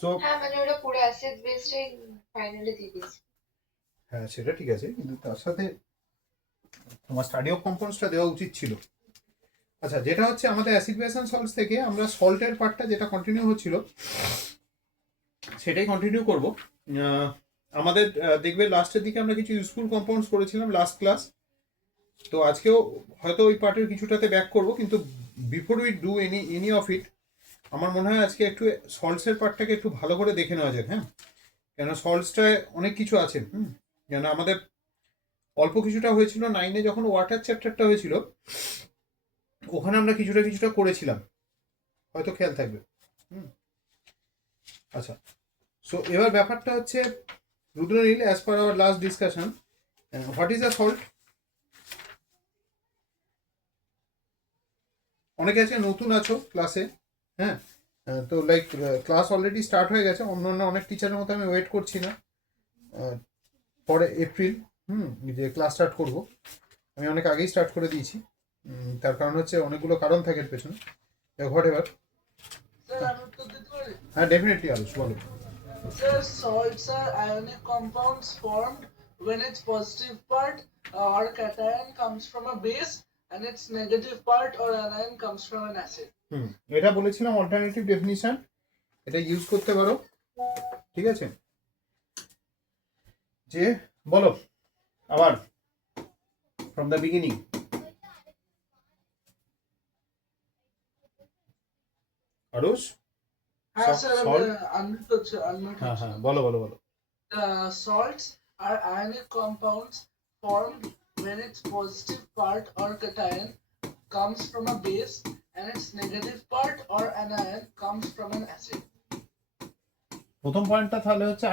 So হ্যাঁ মানে ওটা পুরো অ্যাসিড বেসটাই ফাইনালি দিয়ে দিয়েছে। হ্যাঁ সেটা ঠিক আছে, কিন্তু তার সাথে তোমার স্টাডি অফ কম্পাউন্ডসটা দেওয়া উচিত ছিল। আচ্ছা, যেটা হচ্ছে আমাদের অ্যাসিড বেস অ্যান্ড সল্টস থেকে আমরা সল্টের পার্টটা যেটা কন্টিনিউ হচ্ছিল সেটাই কন্টিনিউ করব। আমাদের দেখবে লাস্টের দিকে আমরা কিছু ইউজফুল কম্পাউন্ডস করেছিলাম লাস্ট ক্লাস, তো আজকেও হয়তো ওই পার্টের কিছুটাতে ব্যাক করব, কিন্তু before we do any of it আমার মনে হয় আজকে একটু সল্টসের পার্টটাকে একটু ভালো করে দেখে নেওয়া যাক। হ্যাঁ, কেন সল্টসটায় অনেক কিছু আছে। কেন আমাদের অল্প কিছুটা হয়েছিল নাইনে যখন ওয়াটার চ্যাপ্টারটা হয়েছিল, ওখানে আমরা কিছুটা করেছিলাম, হয়তো খেয়াল থাকবে। আচ্ছা, সো এবার ব্যাপারটা হচ্ছে Rudranil, as per our last discussion, what is a salt? অনেকে আছে নতুন আছো ক্লাসে, হ্যাঁ, তো লাইক ক্লাস অলরেডি স্টার্ট হয়ে গেছে, অন্য অন্য অনেক টিচারের মতো আমি ওয়েট করছি না পরে এপ্রিল যে ক্লাস স্টার্ট করব, আমি অনেক আগেই স্টার্ট করে দিয়েছি। তার কারণ হচ্ছে অনেকগুলো কারণ থাকে এর পেছনে, হোয়াট এভার। হ্যাঁ ডেফিনেটলি আলুষ, বলো। Sir, salts are ionic compounds formed when its positive part or cation comes from a base and its negative part or anion comes from an acid. এটা বলেছিলাম অল্টারনেটিভ ডেফিনিশন, এটা use করতে পারো, ঠিক আছে। যে বলো আবার from the beginning. Aarush, Sir, salt? unmute. হ্যাঁ হ্যাঁ, বলো বলো বলো। Salts are ionic compounds formed when its positive part or cation comes from a base and its negative part or anion comes from an acid. প্রথম পয়েন্টটা তাহলে হচ্ছে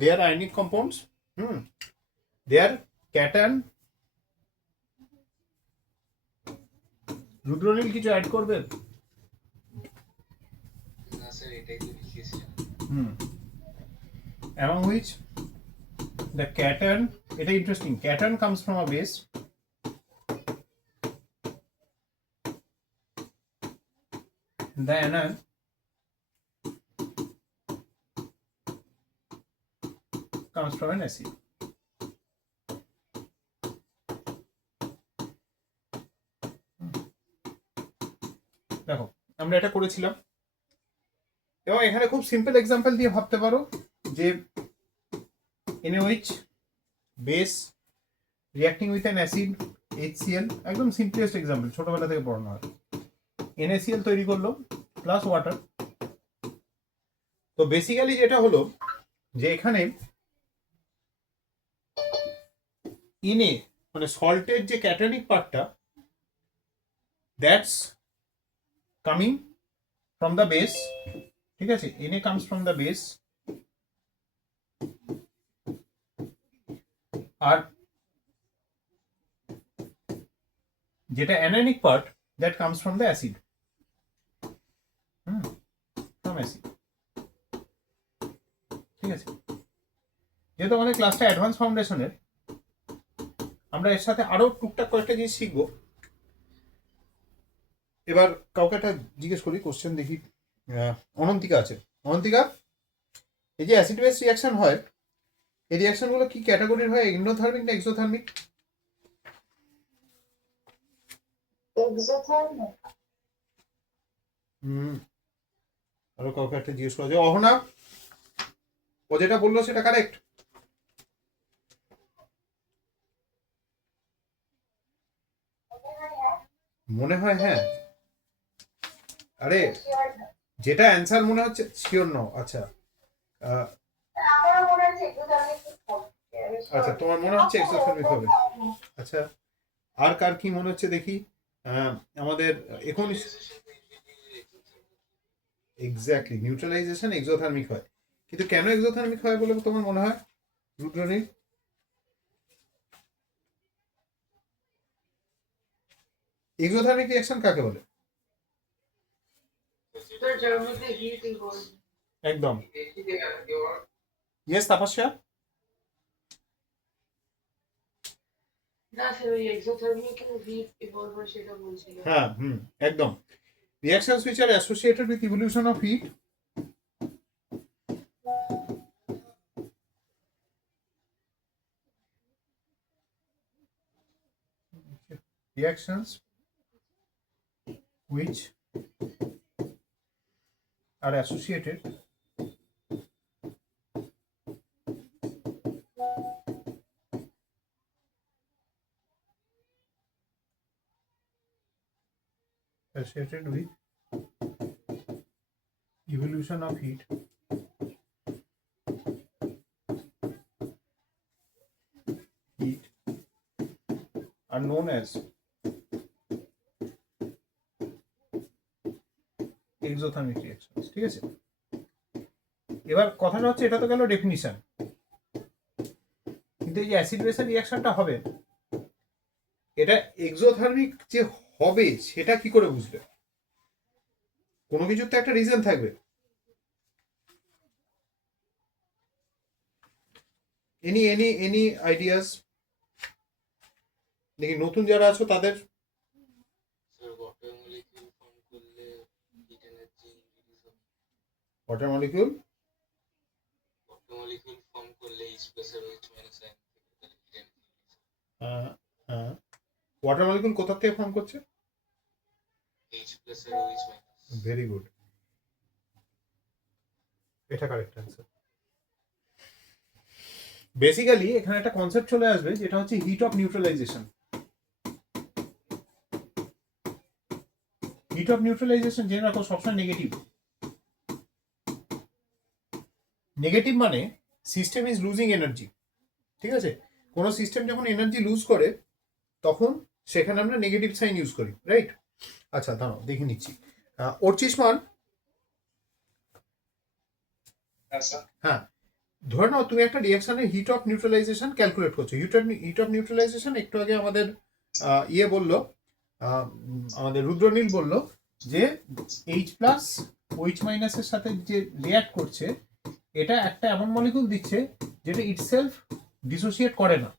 দেয়ার ionic compounds, দেয়ার cation. Rudranil কিছু অ্যাড করবে? না স্যার, এটাই তো লিখেছিলাম। Among which the cation, এটা interesting, cation comes from a base, the anion comes from an acid. দেখো আমরা এটা করেছিলাম, এবং এখানে খুব সিম্পল এক্সাম্পল দিয়ে ভাবতে পারো যে NaOH base reacting with an acid HCl, একদম সিম্পলেস্ট এক্সাম্পল, ছোটবেলা থেকে পড়ানো হয়। NaCl তৈরি করলো প্লাস ওয়াটার। তো বেসিক্যালি যেটা হলো যে এখানে ইনে মানে সল্টের যে ক্যাটায়নিক পার্টটা, that's coming from the base, ঠিক আছে। Na comes from the base, আর যেটা anionic part that comes from the acid, from acid, ঠিক আছে। যেহেতু আমাদের ক্লাসটা অ্যাডভান্স ফাউন্ডেশনের, আমরা এর সাথে আরো টুকটাক কয়েকটা জিনিস শিখবো। এবার কাউকে একটা জিজ্ঞেস করি, কোশ্চেন দেখি। অনন্তিকা আছে, অনন্তিকা, এই যে অ্যাসিড বেস রিয়াকশন হয়, এই রিয়াকশনগুলো কি ক্যাটাগরির হয়, এন্ডোথার্মিক না এক্সোথার্মিক? আরো কাউকে একটা জিজ্ঞেস করা যায়। অহনা, ও যেটা বললো সেটা কারেক্ট? মনে হয় হ্যাঁ। আরে যেটা অ্যান্সার মনে হচ্ছে শিওর নাও। আচ্ছা আচ্ছা, তোমার মনে হচ্ছে এক্সোথার্মিক হবে। আচ্ছা, আর কার কি মনে হচ্ছে দেখি। আমাদের 19 এক্স্যাক্টলি, নিউট্রালাইজেশন এক্সোথার্মিক হয়, কিন্তু কেন এক্সোথার্মিক হয় বলে তোমার মনে হয় রুদ্রনীল? এক্সোথার্মিক রিঅ্যাকশন কাকে বলে? একদম, ইয়েস তাপস্যা। হ্যাঁ একদম, reactions which are associated with evolution of heat reactions which are associated with evolution of heat are known as exothermic reactions. ঠিক আছে, এবার কথাটা হচ্ছে এটা তো গেল ডেফিনিশন, কিন্তু এই যে অ্যাসিড বেসের রিঅ্যাকশনটা হবে, এটা এক্সোথার্মিক যে হবে সেটা কি করে বুঝবে? কোনো কিছুর তো একটা রিজন থাকবে। Any ideas? দেখি নতুন যারা আছো তাদের। ওয়াটার মলিকিউল ওয়াটার মলিকিউল কোথা থেকে ফর্ম করছে? ভেরি গুড, এটা কারেক্ট অ্যান্সার। বেসিক্যালি এখানে একটা কনসেপ্ট চলে আসবে যেটা হচ্ছে heat of neutralisation. Heat of neutralisation জেনে রাখো সবসময় নেগেটিভ। নেগেটিভ মানে সিস্টেম ইজ লুজিং এনার্জি। ঠিক আছে, কোনো সিস্টেম যখন এনার্জি লুজ করে তখন সেখানে আমরা নেগেটিভ সাইন ইউজ করি, রাইট? আচ্ছা দাঁড়াও দেখে নিচ্ছি। অর্চিসমান, হ্যাঁ, ধরে নাও তুমি একটা রিঅ্যাকশনের হিট অফ নিউট্রালাইজেশন ক্যালকুলেট করছো। হিট অফ নিউট্রালাইজেশন একটু আগে আমাদের বললো, আমাদের রুদ্রনীল বললো যে H প্লাস OH মাইনাসের সাথে যে রিঅ্যাক্ট করছে এটা একটা এমন মলিকিউল দিচ্ছে যেটা ইটসেলফ ডিসোসিয়েট করে না,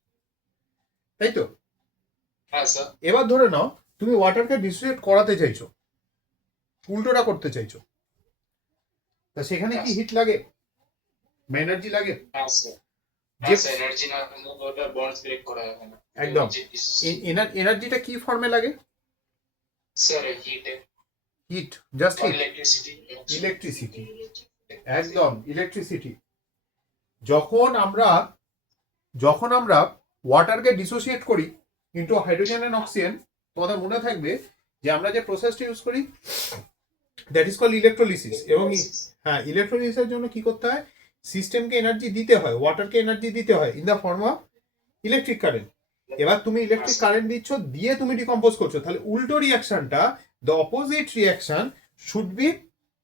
তাই তো? এবার ধরে নাও তুমি ওয়াটারকে ডিসোসিয়েট করাতে চাইছো, উল্টোটা করতে চাইছো, তা সেখানে কি হিট লাগে বা এনার্জি লাগে? একদম। এনার্জিটা কি ফর্মে লাগে? Heat, just heat, electricity. একদম ইলেকট্রিসিটি। যখন আমরা ওয়াটারকে ডিসোসিয়েট করি ইনটু হাইড্রোজেন এন্ড অক্সিজেন, তোমাদের মনে থাকবে যে আমরা যে প্রসেসটা ইউজ করি দ্যাট ইজ কল্ড ইলেকট্রোলিসিস। এবং হ্যাঁ, ইলেকট্রোলিসিসের জন্য কি করতে হয়? সিস্টেমকে এনার্জি দিতে হয়, ওয়াটারকে এনার্জি দিতে হয় in the form of electric current. এবার তুমি ইলেকট্রিক কারেন্ট দিচ্ছ, দিয়ে তুমি ডিকম্পোজ করছো, তাহলে উল্টো রিঅ্যাকশনটা, the opposite reaction should be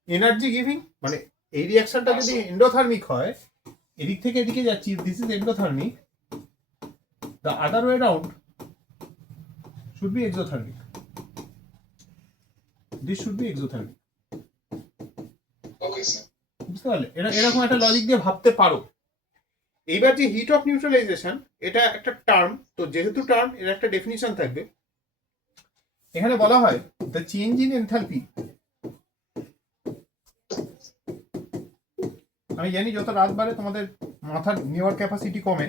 energy giving. মানে এই রিঅ্যাকশনটা যদি এন্ডোথার্মিক হয়, এদিক থেকে এদিকে যাচ্ছি, this is endothermic, the other way round should be exothermic. This should be exothermic. বুঝতে পারলে? এরকম একটা লজিক দিয়ে ভাবতে পারো। এইবার যে হিট অফ নিউট্রালাইজেশন, এটা একটা টার্ম, তো যেহেতু টার্ম এর একটা ডেফিনিশন থাকবে। এখানে বলা হয় দ্য চেঞ্জ ইন এনথালপি। আমি জানি যত রাত বাড়ে তোমাদের মাথার নেওয়ার ক্যাপাসিটি কমে,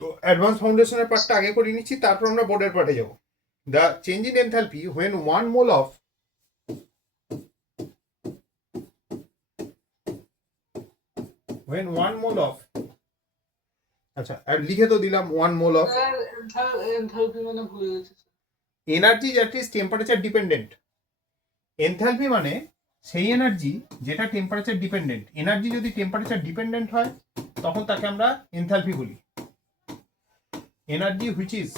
তো অ্যাডভান্স ফাউন্ডেশনের পার্টটা আগে করে নিচ্ছি, তারপর আমরা বোর্ডের পার্টে যাব। The change in enthalpy when 1 mole of আচ্ছা, আর লিখে তো দিলাম 1 mole of এনথালপি মানে ভুলে গেছি। Energy that is temperature dependent. Enthalpy মানে সেই এনার্জি যেটা টেম্পারেচার ডিপেন্ডেন্ট। এনার্জি যদি টেম্পারেচার ডিপেন্ডেন্ট হয় তখন তাকে আমরা এনথালপি বলি। Energy which is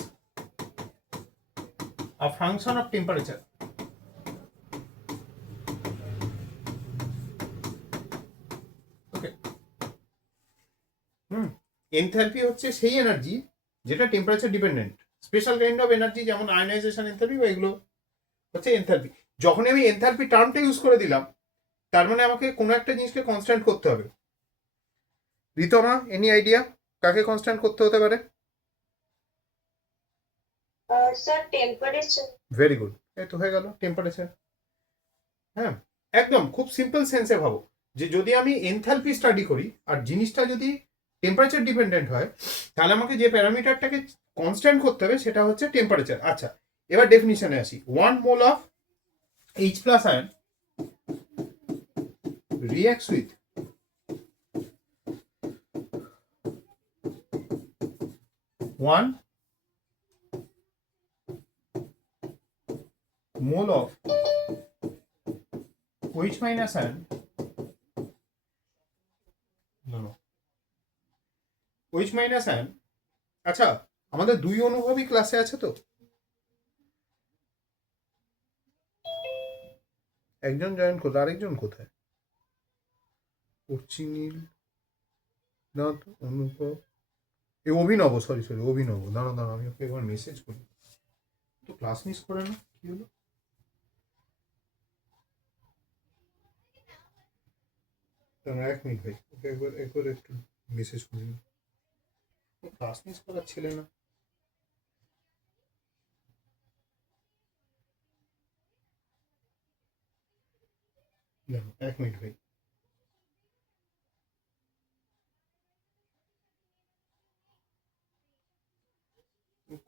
a function of temperature. Okay, enthalpy হচ্ছে সেই এনার্জি যেটা temperature dependent. Special kind of energy যেমন আয়নাইজেশন এনথালপি বা এগুলো হচ্ছে এনথালপি। যখন আমি এনথালপি টার্মটা ইউজ করে দিলাম, তার মানে আমাকে কোনো একটা জিনিসকে কনস্ট্যান্ট করতে হবে। রিতমা, এনি আইডিয়া কাকে কনস্ট্যান্ট করতে হতে পারে? Sir temperature. ভেরি গুড, এই তো হয়ে গেল টেম্পারেচার। হ্যাঁ, একদম খুব সিম্পল সেন্সে ভাবো যে যদি আমি এনথালপি স্টাডি করি আর জিনিসটা যদি টেম্পারেচার ডিপেন্ডেন্ট হয়, তাহলে আমাকে যে প্যারামিটারটাকে কনস্ট্যান্ট করতে হবে সেটা হচ্ছে টেম্পারেচার। আচ্ছা, এবার ডেফিনিশনে আসি। 1 mole of H plus ion reacts with 1 mole of OH minus ion, no, OH minus ion। আচ্ছা, আমাদের দুই অনুভবী ক্লাসে আছে তো? একজন জয়েন করলো, আরেকজন কোথায়? অর্চিনীল নাথ, অনুভব, এই অভিনব, সরি অভিনব, দাঁড়া আমি ওকে একবার মেসেজ করি। তো ক্লাস মিস করে না, কি হলো? এক মিনিট ভাই, ওকে একবার একটু মেসেজ করে নিন। ক্লাস মিস করার ছেলে না। এক মিনিট ভাই।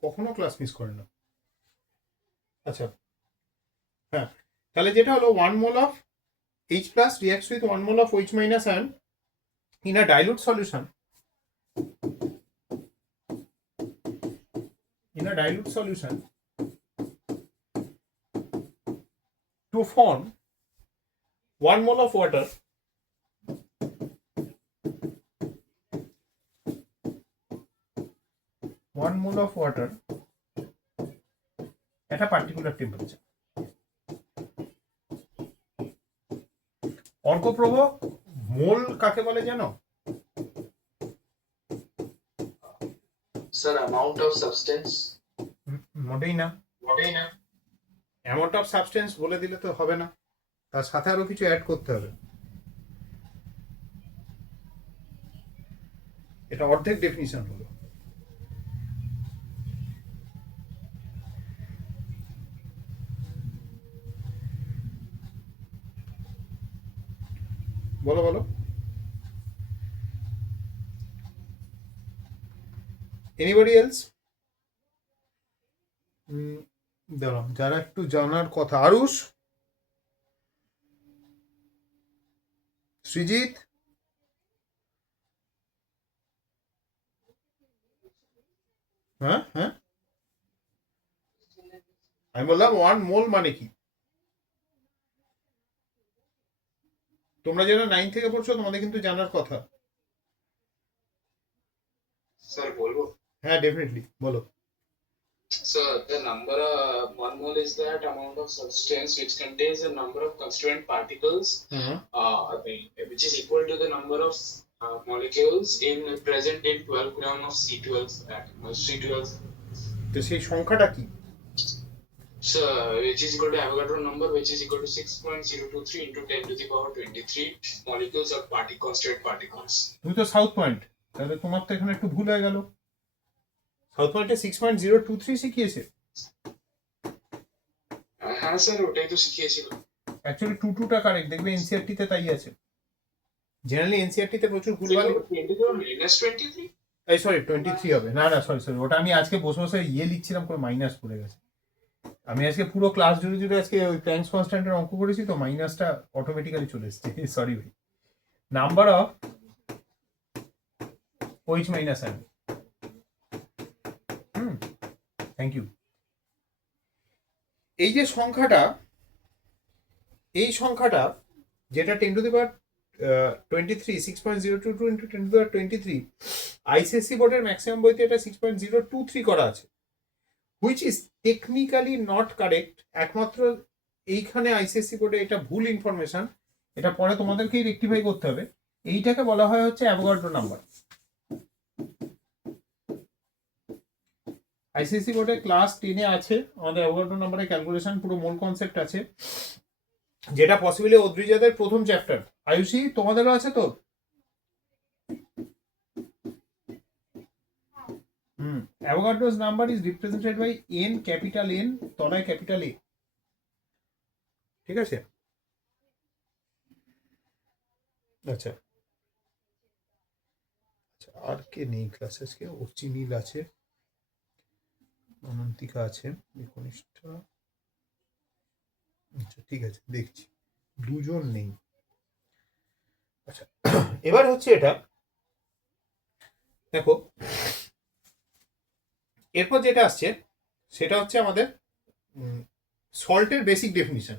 কখনো ক্লাস মিস করে না। আচ্ছা, হ্যাঁ, তাহলে যেটা হলো 1 mole of H plus reacts with 1 mole of OH minus ion in a dilute solution to form 1 mole of water at a particular temperature. Arkaprabha মোল কাকে বলে জানো? Sir, amount of substance. মোটেই না। অ্যামাউন্ট অফ সাবস্টেন্স বলে দিলে তো হবে না, তার সাথে আরো কিছু অ্যাড করতে হবে। এটা অর্ধেক ডেফিনিশন হলো। বলো এনিবডি এলস? দাঁড়াও, যারা একটু জানার কথা। আরুষ, সৃজিত, হ্যাঁ, আমি বললাম 1 মোল মানে কি? তোমরা যারা 9 থেকে পড়ছো তোমাদের কিন্তু জানার কথা। Sir, bolbo. হ্যাঁ, ডেফিনেটলি বলো। So the number 1 mole is that amount of substance which contains a number of constituent particles, which is equal to the number of molecules present in 12 gram of C12 atom. C12. তো সেই সংখ্যাটা কি? So which is equal to Avogadro number, which is equal to 6.023 into 10 to the power 23 molecules or constituent particles. তুমি তো south point, তাহলে তোমার তো এখানে একটু ভুল হয়ে গেল। সাউথ পয়েন্টে 6.023 শিখিয়েছে। হ্যাঁ স্যার, ওটাই তো শিখিয়েছিল। অ্যাকচুয়ালি 22টা কারেক্ট, দেখবে এনসিইআরটি তে তাই আছে। জেনারেলি এনসিইআরটি তে প্রচুর ভুলভাল। -23 এই সরি 23 হবে। না সরি ওটা আমি আজকে বসে লিখছিলাম, করে মাইনাস পড়ে গেছে। আমি আজকে পুরো ক্লাস জুড়ে আজকে ওই প্ল্যাঙ্কস কনস্ট্যান্টের অঙ্ক করেছি, তো মাইনাসটা অটোমেটিক্যালি চলে এসেছে। সরি ভাই। Number of OH minus ion, thank you. এই যে সংখ্যাটা, এই সংখ্যাটা যেটা 10 to the power 23, 6.022 into 10 to the power 23, ICSE বোর্ডের ম্যাক্সিমাম বইতে এটা 6.023 করা আছে, which is technically not correct. একমাত্র এইখানে আইসিএসসি বোর্ডে এটা ভুল ইনফরমেশন, এটা পরে তোমাদেরকেই রেকটিফাই করতে হবে। এইটাকে বলা হয় হচ্ছে অ্যাভোগাড্রো নাম্বার। আইসিএসসি বোর্ডে ক্লাস 10-এ আছে আমাদের অ্যাভোগাড্রো নাম্বারের ক্যালকুলেশন, পুরো মূল কনসেপ্ট আছে, যেটা পসিবলি অদ্রিজাদের প্রথম চ্যাপ্টার। আয়ুষী, তোমাদেরও আছে তো? Avogadro's number is represented by N, capital N তলায় ক্যাপিটাল এ। ঠিক আছে? আচ্ছা, আর কে নেই ক্লাসে আজকে? অর্চিনীল আছে, অনন্তিকা আছে, একনিষ্ঠা, আচ্ছা ঠিক আছে দেখছি, দুজন নেই। আচ্ছা এবার হচ্ছে এটা দেখো, এরপর যেটা আসছে সেটা হচ্ছে আমাদের সল্টের বেসিক ডেফিনিশন।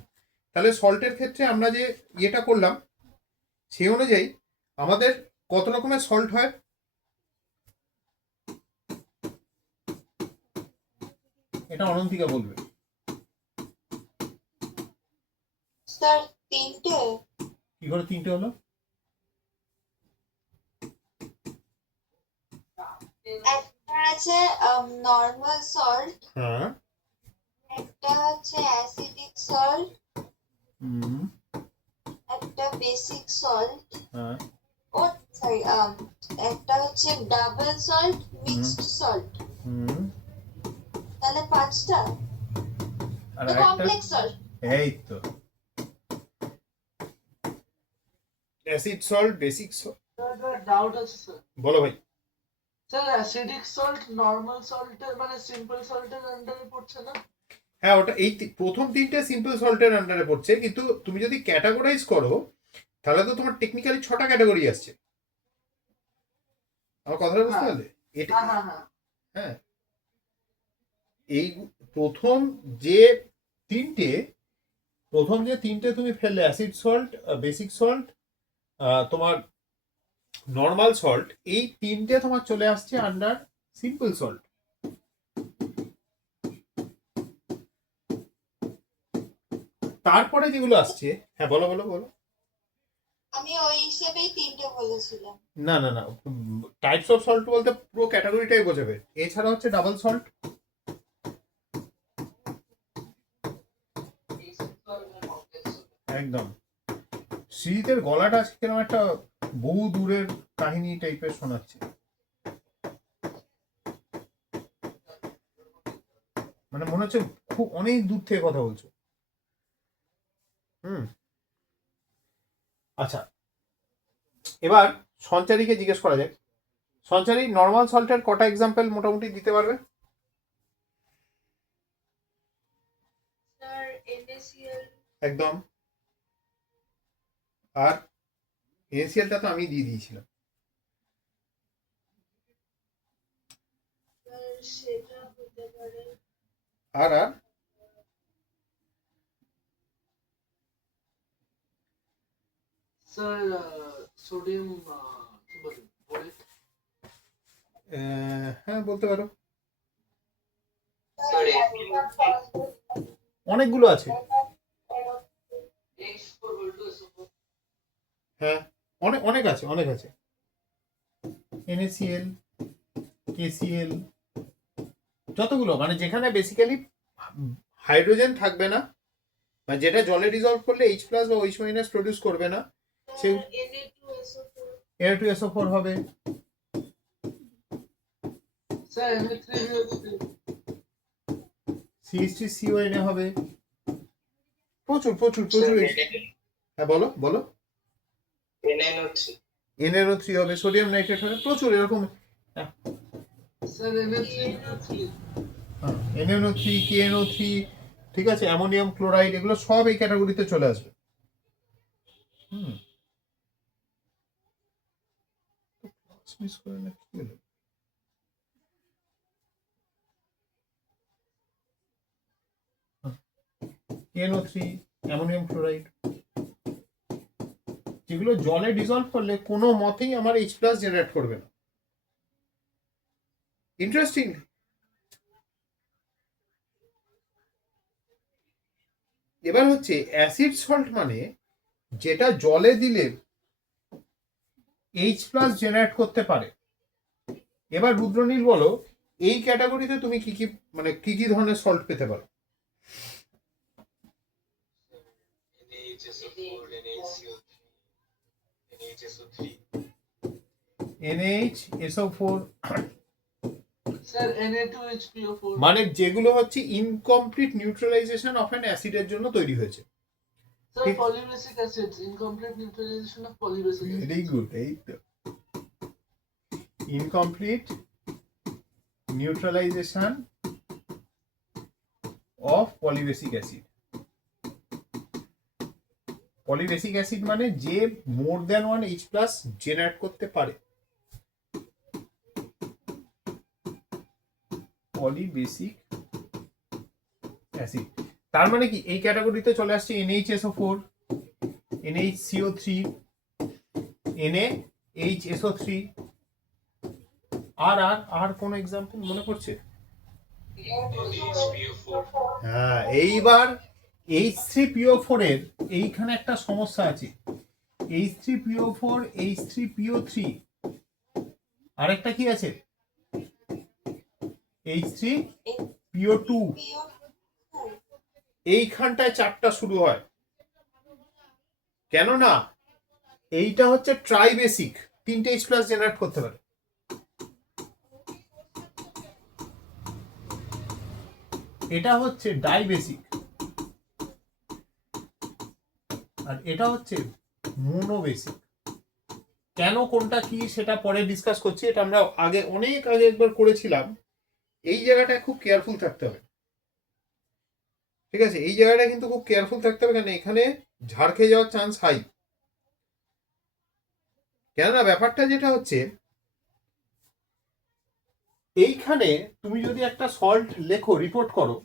তাহলে সল্টের ক্ষেত্রে আমরা যে ইয়েটা করলাম সেই অনুযায়ী আমাদের কত রকমের সল্ট হয়? এটা অনন্তিকা বলবে। স্যার তিনটে। কি করে তিনটে হলো? একটা আছে নর্মাল সল্ট, হ্যাঁ। একটা হচ্ছে অ্যাসিডিক সল্ট, হুম। একটা বেসিক সল্ট, হ্যাঁ। ও সরি একটা হচ্ছে ডাবল সল্ট, মিক্সড সল্ট। হুম। তাহলে পাঁচটা। আর তো একটা কমপ্লেক্স সল্ট। এই তো acid salt, basic salt. Doubt আছে স্যার। বলো ভাই। স্যার অ্যাসিডিক সল্ট নরমাল সল্টের মানে সিম্পল সল্টের আন্ডারে পড়ছে না? হ্যাঁ ওটা এই প্রথম তিনটে সিম্পল সল্টের আন্ডারে পড়ছে, কিন্তু তুমি যদি ক্যাটাগরাইজ করো তাহলে তো তোমার টেকনিক্যালি 6টা ক্যাটাগরি আসছে। আমার কথাটা বুঝতে হ্যাঁ। পারলে? এটা হ্যাঁ হ্যাঁ হ্যাঁ। হ্যাঁ, এই প্রথম যে তিনটে তুমি ফেললে, অ্যাসিড সল্ট, বেসিক সল্ট, তোমার নর্মাল সল্ট, এই তিনটে তোমার চলে আসছে আন্ডার সিম্পল সল্ট। তারপরে যেগুলো আসছে, হ্যাঁ বলো বলো বলো। আমি ওই হিসেবেই তিনটে বলেছিলাম। না না না, টাইপস অফ সল্ট বলতে পুরো ক্যাটাগরিটাই বোঝাবে। এছাড়া হচ্ছে ডাবল সল্ট, একদম। শ্রীজিতের গলাটা আজকে কেরকম একটা বহু দূরের কাহিনী টাইপের শোনাচ্ছে, মানে মনে হচ্ছে খুব অনেক দূর থেকে কথা বলছো। আচ্ছা এবার সঞ্চারীকে জিজ্ঞেস করা যাক। সঞ্চারী, নর্মাল সল্টের কটা এক্সাম্পল মোটামুটি দিতে পারবে? স্যার NaCl, একদম। আর NaClটা তো আমি দিয়ে দিয়েছিলাম। সেটা হতে পারে। আর আর স্যার সোডিয়াম কি বলে বোরেট। হ্যাঁ বলতে পারো, Sorry. অনেকগুলো আছে। হ্যাঁ অনেক অনেক আছে, অনেক আছে। NaCl, KCl, যতগুলো মানে যেখানে বেসিক্যালি হাইড্রোজেন থাকবে না, মানে যেটা জলে ডিজলভ করলে H+ বা OH- প্রডিউস করবে না, সে Na2SO4 হবে। Sir Na3CO3। CH3CONA হবে। প্রচুর প্রচুর প্রচুর। হ্যাঁ বলো বলো। NaNO3 হবে, সোডিয়াম নাইট্রেট হবে, প্রচুর এরকম। Sir Na3CO3। হ্যাঁ NaNO3, KNO3, ঠিক আছে, অ্যামোনিয়াম ক্লোরাইড, এগুলো সব এই ক্যাটাগরিতে চলে আসবে। মিস করে না কি হলো? KNO3, অ্যামোনিয়াম ক্লোরাইড, যেগুলো জলে ডিজলভ করলে কোনো মতেই আমার H+ জেনারেট করবে না। ইন্টারেস্টিং। এবার হচ্ছে অ্যাসিড সল্ট, মানে যেটা জলে দিলে H+ জেনারেট করতে পারে। এবার রুদ্রনীল বলো, এই ক্যাটাগরিতে তুমি কি কি মানে কি কি ধরনের সল্ট পেতে পারো? NaHSO4, sir Na2HPO4। মানে যেগুলো হচ্ছে ইনকমপ্লিট নিউট্রালাইজেশন অফ অ্যান অ্যাসিডের জন্য তৈরি হয়েছে। Sir polybasic acid, incomplete neutralisation of polybasic acid. Very good, এই তো incomplete neutralisation of polybasic acid. Polybasic acid মানে যে more than 1 H plus generate করতে পারে। পলিবেসিক অ্যাসিড তার মানে কি এই ক্যাটাগরিতে চলে আসছে NHSO4, NHCO3, NaHSO3 আর কোন एग्जांपल মনে পড়ছে? হ্যাঁ, এইবার H3PO4 এর এইখানে একটা সমস্যা আছে। H3PO4, H3PO3 আরেকটা কি আছে? H3PO2। এইখানটায় চারটা শুরু হয়, কেননা এইটা হচ্ছে ট্রাইবেসিক, 3টে H প্লাস জেনারেট করতে পারে। এটা হচ্ছে ডাইবেসিক আর এটা হচ্ছে মোনোবেসিক। কেন কোনটা কি সেটা পরে ডিসকাস করছি, এটা আমরা অনেক আগে একবার করেছিলাম। এই জায়গাটা খুব কেয়ারফুল থাকতে হবে, ঠিক আছে? এই জায়গাটা কিন্তু খুব কেয়ারফুল থাকতে হবে, কারণ এখানে ঝাড় খেয়ে যাওয়ার চান্স হাই। কেননা ব্যাপারটা যেটা হচ্ছে, এইখানে তুমি যদি একটা সল্ট লেখো, রিপোর্ট করো,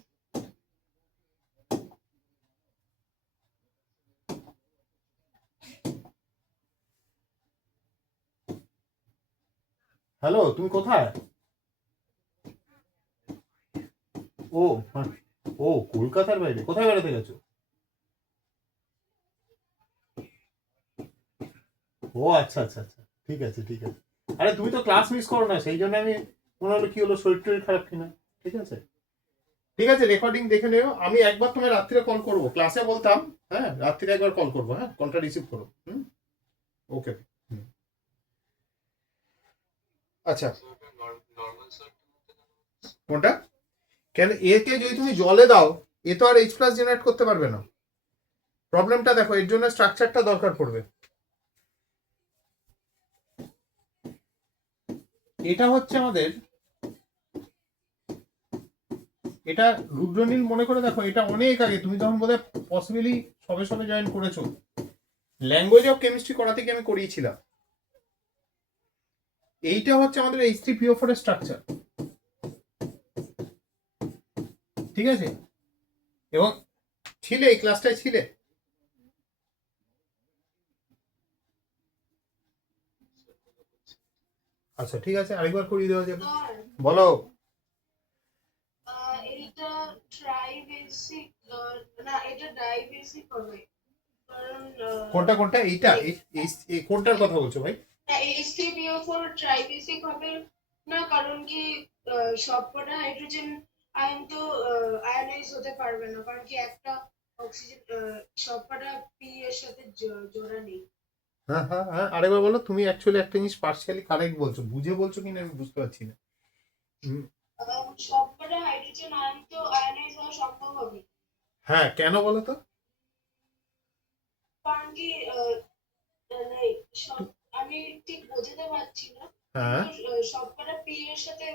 হ্যালো তুমি কোথায়? ও ও কলকাতার বাইরে, কোথায় বেড়াতে গেছো? ও আচ্ছা আচ্ছা আচ্ছা, ঠিক আছে ঠিক আছে। আরে তুমি তো ক্লাস মিস করো না, সেই জন্য আমি মনে হলো কি হলো, শরীর টরীর খারাপ কিনা। ঠিক আছে ঠিক আছে, রেকর্ডিং দেখে নিও। আমি একবার তোমায় রাত্রিরে কল করবো, ক্লাসে বলতাম, হ্যাঁ রাত্রিরে একবার কল করবো, হ্যাঁ কলটা রিসিভ করো। ওকে। আচ্ছা, কোনটা? কেন একে যদি তুমি জলে দাও, এ তো আর H প্লাস জেনারেট করতে পারবে না। প্রবলেমটা দেখো, এর জন্য স্ট্রাকচারটা দরকার পড়বে। এটা হচ্ছে আমাদের, এটা রুদ্রনীল মনে করে দেখো, এটা অনেক আগে, তুমি তখন বোধহয় পসিবলি সবে সবে জয়েন করেছো, ল্যাঙ্গুয়েজ অফ কেমিস্ট্রি করা থেকে আমি করিয়েছিলাম। এইটা হচ্ছে আমাদের H3PO4 এর স্ট্রাকচার, ঠিক আছে? এবং ছিলে এই ক্লাসটায় ছিলে? আচ্ছা ঠিক আছে, আরেকবার করিয়ে দেওয়া যাবে। বলো। এটা ট্রাইবেসিক না, এটা ডাইবেসিক হবে, কারণ কোনটা কোনটা? এইটা এই কোনটার কথা বলছো ভাই? H3PO4 ট্রাইবেসিক হবে না, কারণ কি সবকটা হাইড্রোজেন আয়ন তো আয়নাইজ হতে পারবে না, কারণ কি একটা অক্সিজেন সবকটা পি এর সাথে জোড়া নেই। হ্যাঁ হ্যাঁ হ্যাঁ, আরেকবার বলো। তুমি অ্যাকচুয়ালি একটা জিনিস পার্শিয়ালি কারেক্ট বলছো, বুঝে বলছো কিনা আমি বুঝতে পারছি না। সবকটা হাইড্রোজেন আয়ন তো আয়নাইজ হওয়া সম্ভব হবে। হ্যাঁ, কেন বলো তো? কারণ কি আমি ঠিক বোঝাতে পারছি না, হ্যাঁ, সবকটা পি এর সাথে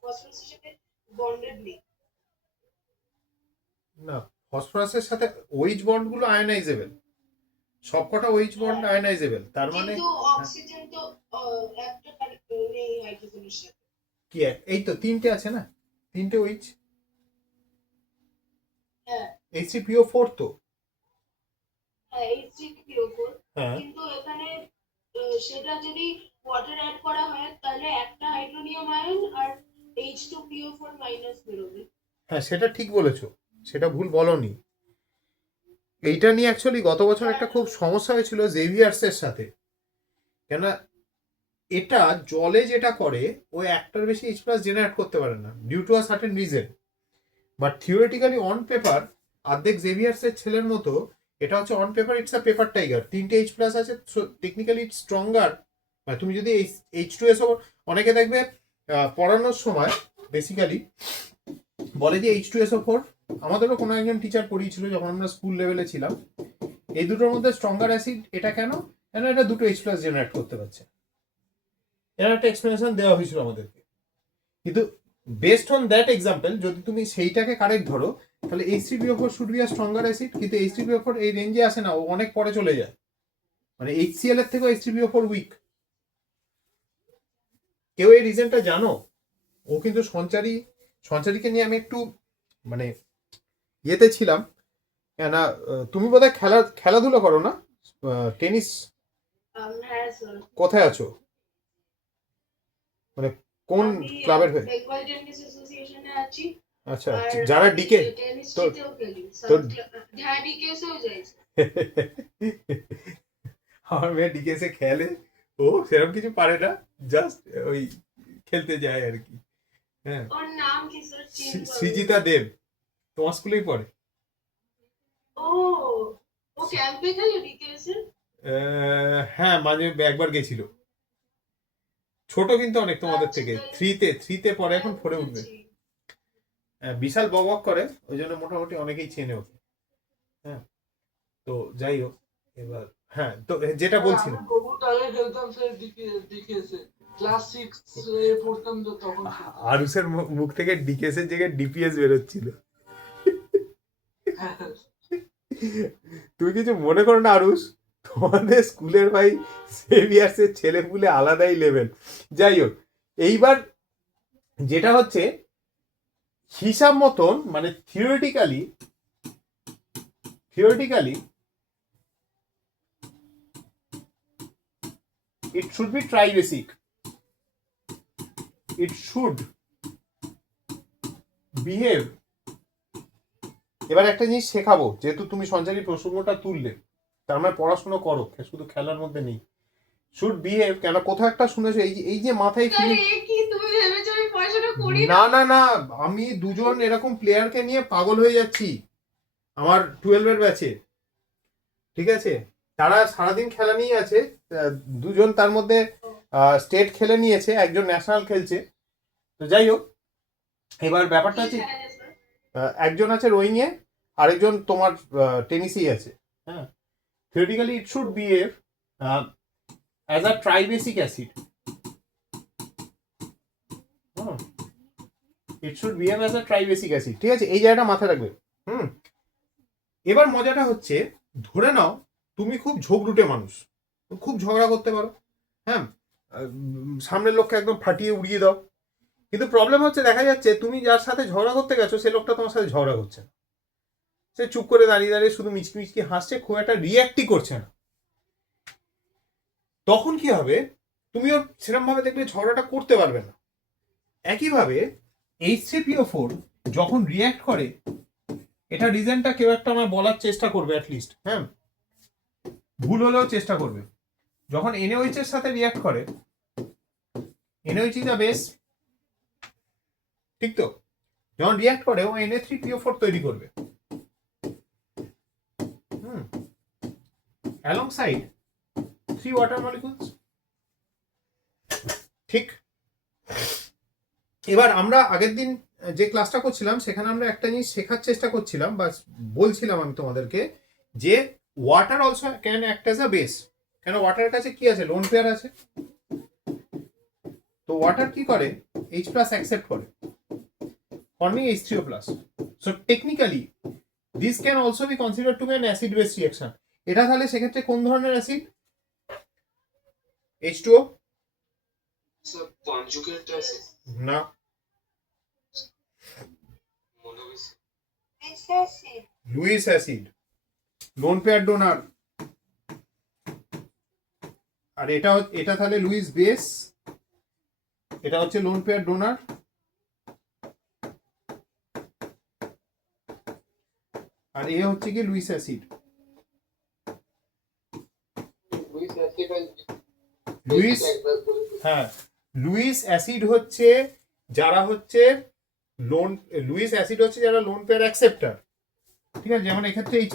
ফসফরাসের সাথে বন্ডেড নেই। না, ফসফরাসের সাথে ওইচ বন্ড গুলো আয়নাইজেবল, সবকটা ওইচ বন্ড আয়নাইজেবল, তার মানে কিন্তু অক্সিজেন তো একটা নেই হাইড্রোজেনের সাথে। কি এই তো তিনটে আছে না, তিনটে ওইচ। হ্যাঁ, H3PO4 তো। হ্যাঁ H3PO4, হ্যাঁ কিন্তু এখানে সেটা যদি ওয়াটার অ্যাড করা হয় তাহলে একটা হাইড্রোনিয়াম আয়ন আর H2PO4 মাইনাস বেরোবে। হ্যাঁ, সেটা ঠিক বলেছো, সেটা ভুল বলনি। এইটা নিয়ে অ্যাকচুয়ালি গত বছর একটা খুব সমস্যা হয়েছিল জেভিয়ার্স এর সাথে, কেন এটা জলে যেটা করে ও একটার বেশি H প্লাস জেনারেট করতে পারে না due to a certain reason, but theoretically on paper অর্ধেক জেভিয়ার্স এর ছেলের মতো এটা হচ্ছে on paper it's a paper tiger, 3টে H প্লাস আছে, টেকনিক্যালি ইটস স্ট্রঙ্গার। মানে তুমি যদি H2SO, অনেকে দেখবে পড়ানোর সময় বেসিক্যালি বলে যে H2SO4, আমাদেরও কোনো একজন টিচার পড়িয়েছিল যখন আমরা স্কুল লেভেলে ছিলাম, এই দুটোর মধ্যে স্ট্রঙ্গার অ্যাসিড। এটা কেন? কেন এটা দুটো H প্লাস জেনারেট করতে পারছে। এর একটা এক্সপ্লেনেশন দেওয়া হয়েছিল আমাদেরকে, কিন্তু বেসড অন দ্যাট এক্সাম্পল যদি তুমি সেইটাকে কারেক্ট ধরো, তাহলে H3PO4 should be a stronger acid, কিন্তু H3PO4 এই রেঞ্জে আসে না, ও অনেক পরে চলে যায়, মানে HCl এর থেকেও H3PO4 উইক। কেউ এই রিজনটা জানো? ও কিন্তু সঞ্চারীকে নিয়ে আমি একটু মানে ইয়েতে ছিলাম, কেন তুমি বোধহয় খেলাধুলা করো না, টেনিস, হ্যাঁ স্যার, কোথায় আছো, মানে কোন আমি ক্লাবের হয়ে? বেঙ্গল টেনিস অ্যাসোসিয়েশনে আছি। আচ্ছা, আর যারা ডিকে টেনিস তোর জিতেও খেলি, তোর হ্যাঁ ডিকেসেও যাই। আমার মেয়ে ডিকেসে খেলে, ও সেরকম কিছু পারে না, জাস্ট ওই খেলতে যায় আর কি। হ্যাঁ, ওর নাম কি স্যার? সৃজিতা দেব, তোমার স্কুলেই পড়ে। ও ও ক্যাম্পে খেলে ডিকেসে? হ্যাঁ, মাঝে একবার গেছিল। ছোট কিন্তু অনেক তোমাদের থেকে, থ্রিতে পরে, এখন ফোরে উঠবে। বিশাল বক করে, ওই জন্য মোটামুটি অনেকেই চেনে ওকে। হ্যাঁ, তো যাই হোক, এবার হ্যাঁ, তো যেটা বলছিলাম, আমি বহুত আগে খেলতাম স্যার ডিকেএসে, ক্লাস 6 এ পড়তাম তো তখন। আরুষের মুখ থেকে ডিকেএস এর জায়গায় ডিপিএস বেরোচ্ছিল। তুমি কিছু মনে করো না আরুষ, তোমাদের স্কুলের ভাই সেভিয়ার্সের ছেলেপুলে আলাদাই লেভেল। যাই হোক, এইবার যেটা হচ্ছে হিসাব মতন, মানে theoretically it should be tribasic, it should behave। এবার একটা জিনিস শেখাবো, যেহেতু তুমি সঞ্চারী প্রসঙ্গটা তুললে, তার মানে পড়াশোনা করো, শুধু খেলার মধ্যে নেই। শুড বিহেভ, কেন কোথাও একটা শুনেছো, এই যে মাথায় ফিলিং, কি তুমি ভেবেছো আমি পড়াশোনা করি না? না না না, আমি দুজন এরকম প্লেয়ারকে নিয়ে পাগল হয়ে যাচ্ছি আমার 12 এর ব্যাচে, ঠিক আছে? তারা সারাদিন খেলা নিয়ে আছে, দুজন তার মধ্যে স্টেট খেলে নিয়েছে, একজন ন্যাশনাল খেলছে। তো যাই হোক, এবার ব্যাপারটা হচ্ছে একজন আছে রোয়িং এ, আরেকজন তোমার টেনিসেই আছে। হ্যাঁ, theoretically it should behave as a tribasic acid. It should behave as a tribasic acid, ঠিক আছে? এই জায়গাটা মাথায় রাখবে। এবার মজাটা হচ্ছে, ধরে নাও তুমি খুব ঝগড়ুটে মানুষ, খুব ঝগড়া করতে পারো, হ্যাঁ, সামনের লোককে একদম ফাটিয়ে উড়িয়ে দাও, কিন্তু প্রবলেম হচ্ছে দেখা যাচ্ছে তুমি যার সাথে ঝগড়া করতে গেছো সে লোকটা তোমার সাথে ঝগড়া করছে না, সে চুপ করে দাঁড়িয়ে দাঁড়িয়ে শুধু মিচকি মিচকি হাসছে, খুব একটা রিয়াক্টই করছে না। তখন কি হবে, তুমি ওর সেরকম ভাবে দেখবে ঝগড়াটা করতে পারবে না। একইভাবে H3PO4 যখন রিয়াক্ট করে, এটা রিজনটা কেউ একটা আমার বলার চেষ্টা করবে অ্যাটলিস্ট, হ্যাঁ, ভুল হলেও চেষ্টা করবে। যখন NaOH এর সাথে রিয়াক্ট করে, NaOH ইজ আ বেস, ঠিক তো? যখন রিয়াক্ট করে ও Na3PO4 তৈরি করবে, অ্যালংসাইড 3 ওয়াটার মলিকুলস, ঠিক? এবার আমরা আগের দিন যে ক্লাসটা করছিলাম সেখানে আমরা একটা জিনিস শেখার চেষ্টা করছিলাম, বা বলছিলাম আমি তোমাদেরকে, যে water also can act as a base. কেন, ওয়াটারের কাছে কি আছে? লোন পেয়ার আছে। তো ওয়াটার কি করে? H+ অ্যাকসেপ্ট করে, forming H3O+. So technically this can also be considered to be an acid base reaction. এটা তাহলে সেক্ষেত্রে কোন ধরনের acid? H2O? So conjugate acid, না, Lewis acid, lone pair donor. আর এটা তাহলে লুইস বেস, এটা হচ্ছে লোন পেয়ার ডোনার, আর এ হচ্ছে কি লুইস অ্যাসিড। লুইস অ্যাসিড হচ্ছে যারা হচ্ছে লুইস অ্যাসিড হচ্ছে যারা লোন পেয়ার অ্যাকসেপ্টার, ঠিক আছে? যেমন এক্ষেত্রে H+,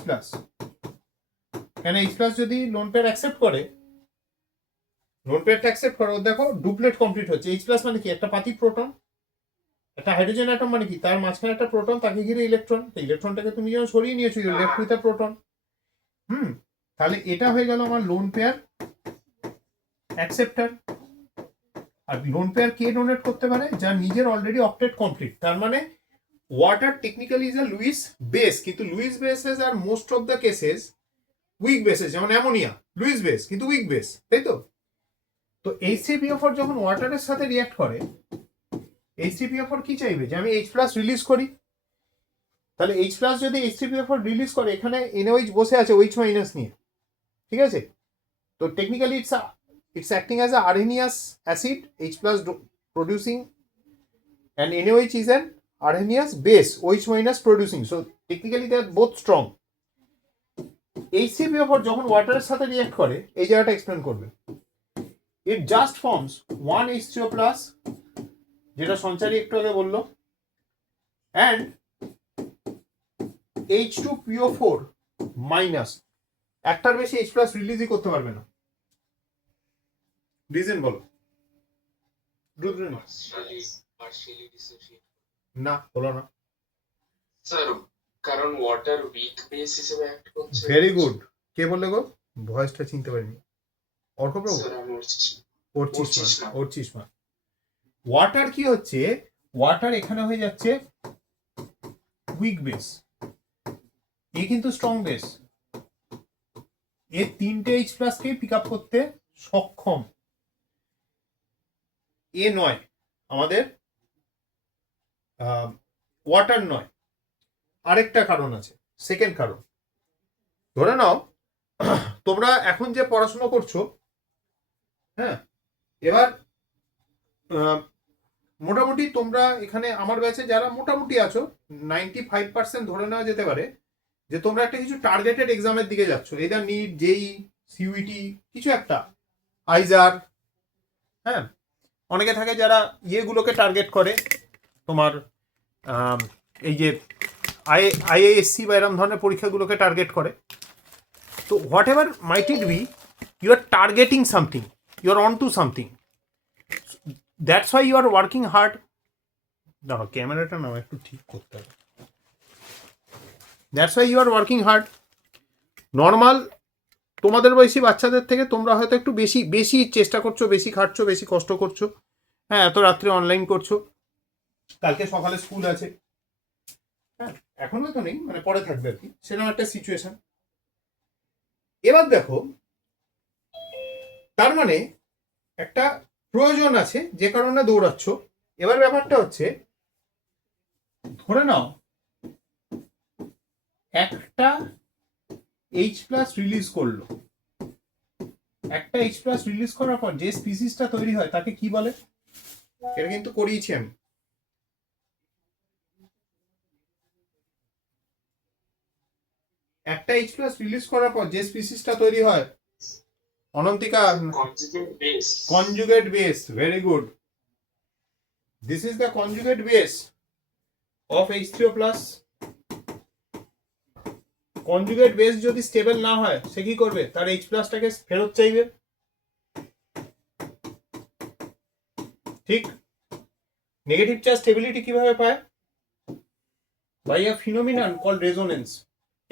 কেন H+ যদি লোন পেয়ার অ্যাকসেপ্ট করে, লোন পেয়ারটা অ্যাকসেপ্ট করে, ও দেখো ডুপ্লেট কমপ্লিট হচ্ছে। H+ মানে কি? একটা পাতি প্রোটন, একটা হাইড্রোজেন অ্যাটম, মানে কি? তার মাঝখানে একটা প্রোটন, তাকে ঘিরে ইলেকট্রন, ইলেকট্রনটাকে তুমি যখন সরিয়ে নিয়েছো, you left with a proton. তাহলে এটা হয়ে গেল আমার লোন পেয়ার অ্যাকসেপ্টার। আর লোন পেয়ার কে ডোনেট করতে পারে? যার নিজের অলরেডি অক্টেট কমপ্লিট, তার মানে water technically is a Lewis base, কিন্তু Lewis bases are most of the cases weak bases, যেমন অ্যামোনিয়া লুইস বেস কিন্তু উইক বেস, তাই তো? তো H3PO4 যখন ওয়াটারের সাথে রিঅ্যাক্ট করে, H3PO4 কি চাইবে? যে আমি H প্লাস রিলিজ করি। তাহলে H প্লাস যদি H3PO4 রিলিজ করে, এখানে NaOH বসে আছে OH মাইনাস নিয়ে, ঠিক আছে? তো technically it's acting as a Arrhenius acid, H plus producing, and NaOH is an Arrhenius base, OH minus producing. So technically they are both strong. H3PO4 যখন ওয়াটারের সাথে রিঅ্যাক্ট করে, এই জায়গাটা এক্সপ্লেন করবে। It just forms one H3O plus, যেটা সঞ্চারী একটু আগে বললো, and H2PO4 মাইনাস। একটার বেশি H প্লাস রিলিজই করতে পারবে না। রিজন বলো। partially dissociate. না, বলো না। স্যার কারণ ওয়াটার উইক বেস হিসেবে অ্যাক্ট করছে। Very good. কে বললে গো? ভয়েসটা চিনতে পারিনি। অর্কপ্রভু? স্যার আমি ওরচিসমা। ওয়াটার কি হচ্ছে? ওয়াটার এখানে হয়ে যাচ্ছে উইক বেস, এ কিন্তু স্ট্রং বেস। এর তিনটে H প্লাসকে পিক আপ করতে সক্ষম, এ নয় আমাদের, ওয়াটার নয়। আরেকটা কারণ আছে, সেকেন্ড কারণ। ধরে নাও তোমরা এখন যে পড়াশোনা করছো, হ্যাঁ, এবার মোটামুটি তোমরা এখানে আমার ব্যাচে যারা মোটামুটি আছো 95% ধরে নেওয়া যেতে পারে যে তোমরা একটা কিছু টার্গেটেড এক্সামের দিকে যাচ্ছ, এদের নিট, জেই, সিইউটি, কিছু একটা, আইজার, হ্যাঁ। অনেকে থাকে যারা ইয়েগুলোকে টার্গেট করে, তোমার এই যে আইএএসসি বা এরকম ধরনের পরীক্ষাগুলোকে টার্গেট করে। তো whatever might it be, you are targeting something, you are on to something, that's why you are working hard. দাঁড়ো, ক্যামেরাটা নাও একটু ঠিক করতে হবে। That's why you are working hard. Normal তোমাদের বয়সী বাচ্চাদের থেকে তোমরা হয়তো একটু বেশি বেশি চেষ্টা করছো, বেশি খাটছো, বেশি কষ্ট করছো, হ্যাঁ। এত রাত্রে অনলাইন করছো, কালকে সকালে স্কুল আছে, হ্যাঁ। এখন তো নেই, মানে পরে থাকবে আর কি, সেরকম একটা সিচুয়েশন। এবার দেখো, তার মানে একটা প্রয়োজন আছে যে কারণে দৌড়াচ্ছ। এবার ব্যাপারটা হচ্ছে, ধরে নাও একটা H প্লাস রিলিজ করলো, একটা H প্লাস রিলিজ করার পর যে স্পিসিসটা তৈরি হয় তাকে কি বলে? এটা কিন্তু করিয়েছি আমি। একটা H প্লাস রিলিজ করার পর যে স্পিসিসটা তৈরি হয়, Anantika, conjugate base. Very good. This is the conjugate base of H3O plus. Conjugate base যদি স্টেবল না হয়, সে কি করবে? তার H প্লাসটাকে ফেরত চাইবে, ঠিক? নেগেটিভ চার্জ স্টেবিলিটি কিভাবে পায়? By a phenomenon called resonance.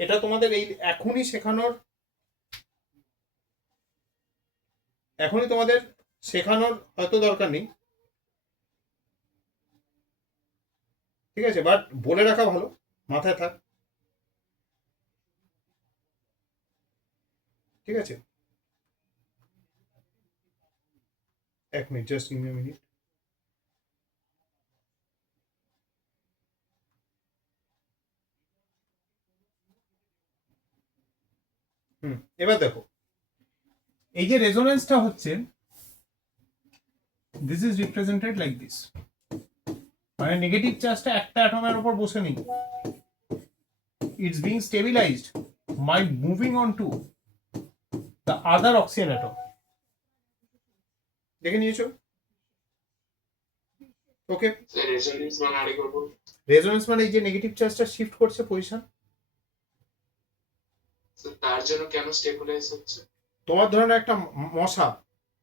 এটা তোমাদের এই এখনই শেখানোর হয়তো দরকার নেই, ঠিক আছে, বাট বলে রাখা ভালো, মাথায় থাক, ঠিক আছে? এক minute, just give me a minute. এবার দেখো, এই যে রেজোনেন্সটা হচ্ছে, this is represented like this, মানে নেগেটিভ চার্জটা একটা অ্যাটমের উপর বসে নেই, it's being stabilized by moving on to the other oxygen atom. দেখে নিয়েছো? ওকে, রেজোনেন্স মানে এই যে নেগেটিভ চার্জটা শিফট করছে পজিশন, তার জন্য কেন স্টেবিলাইজ হচ্ছে? তোমার ধরনের একটা মশা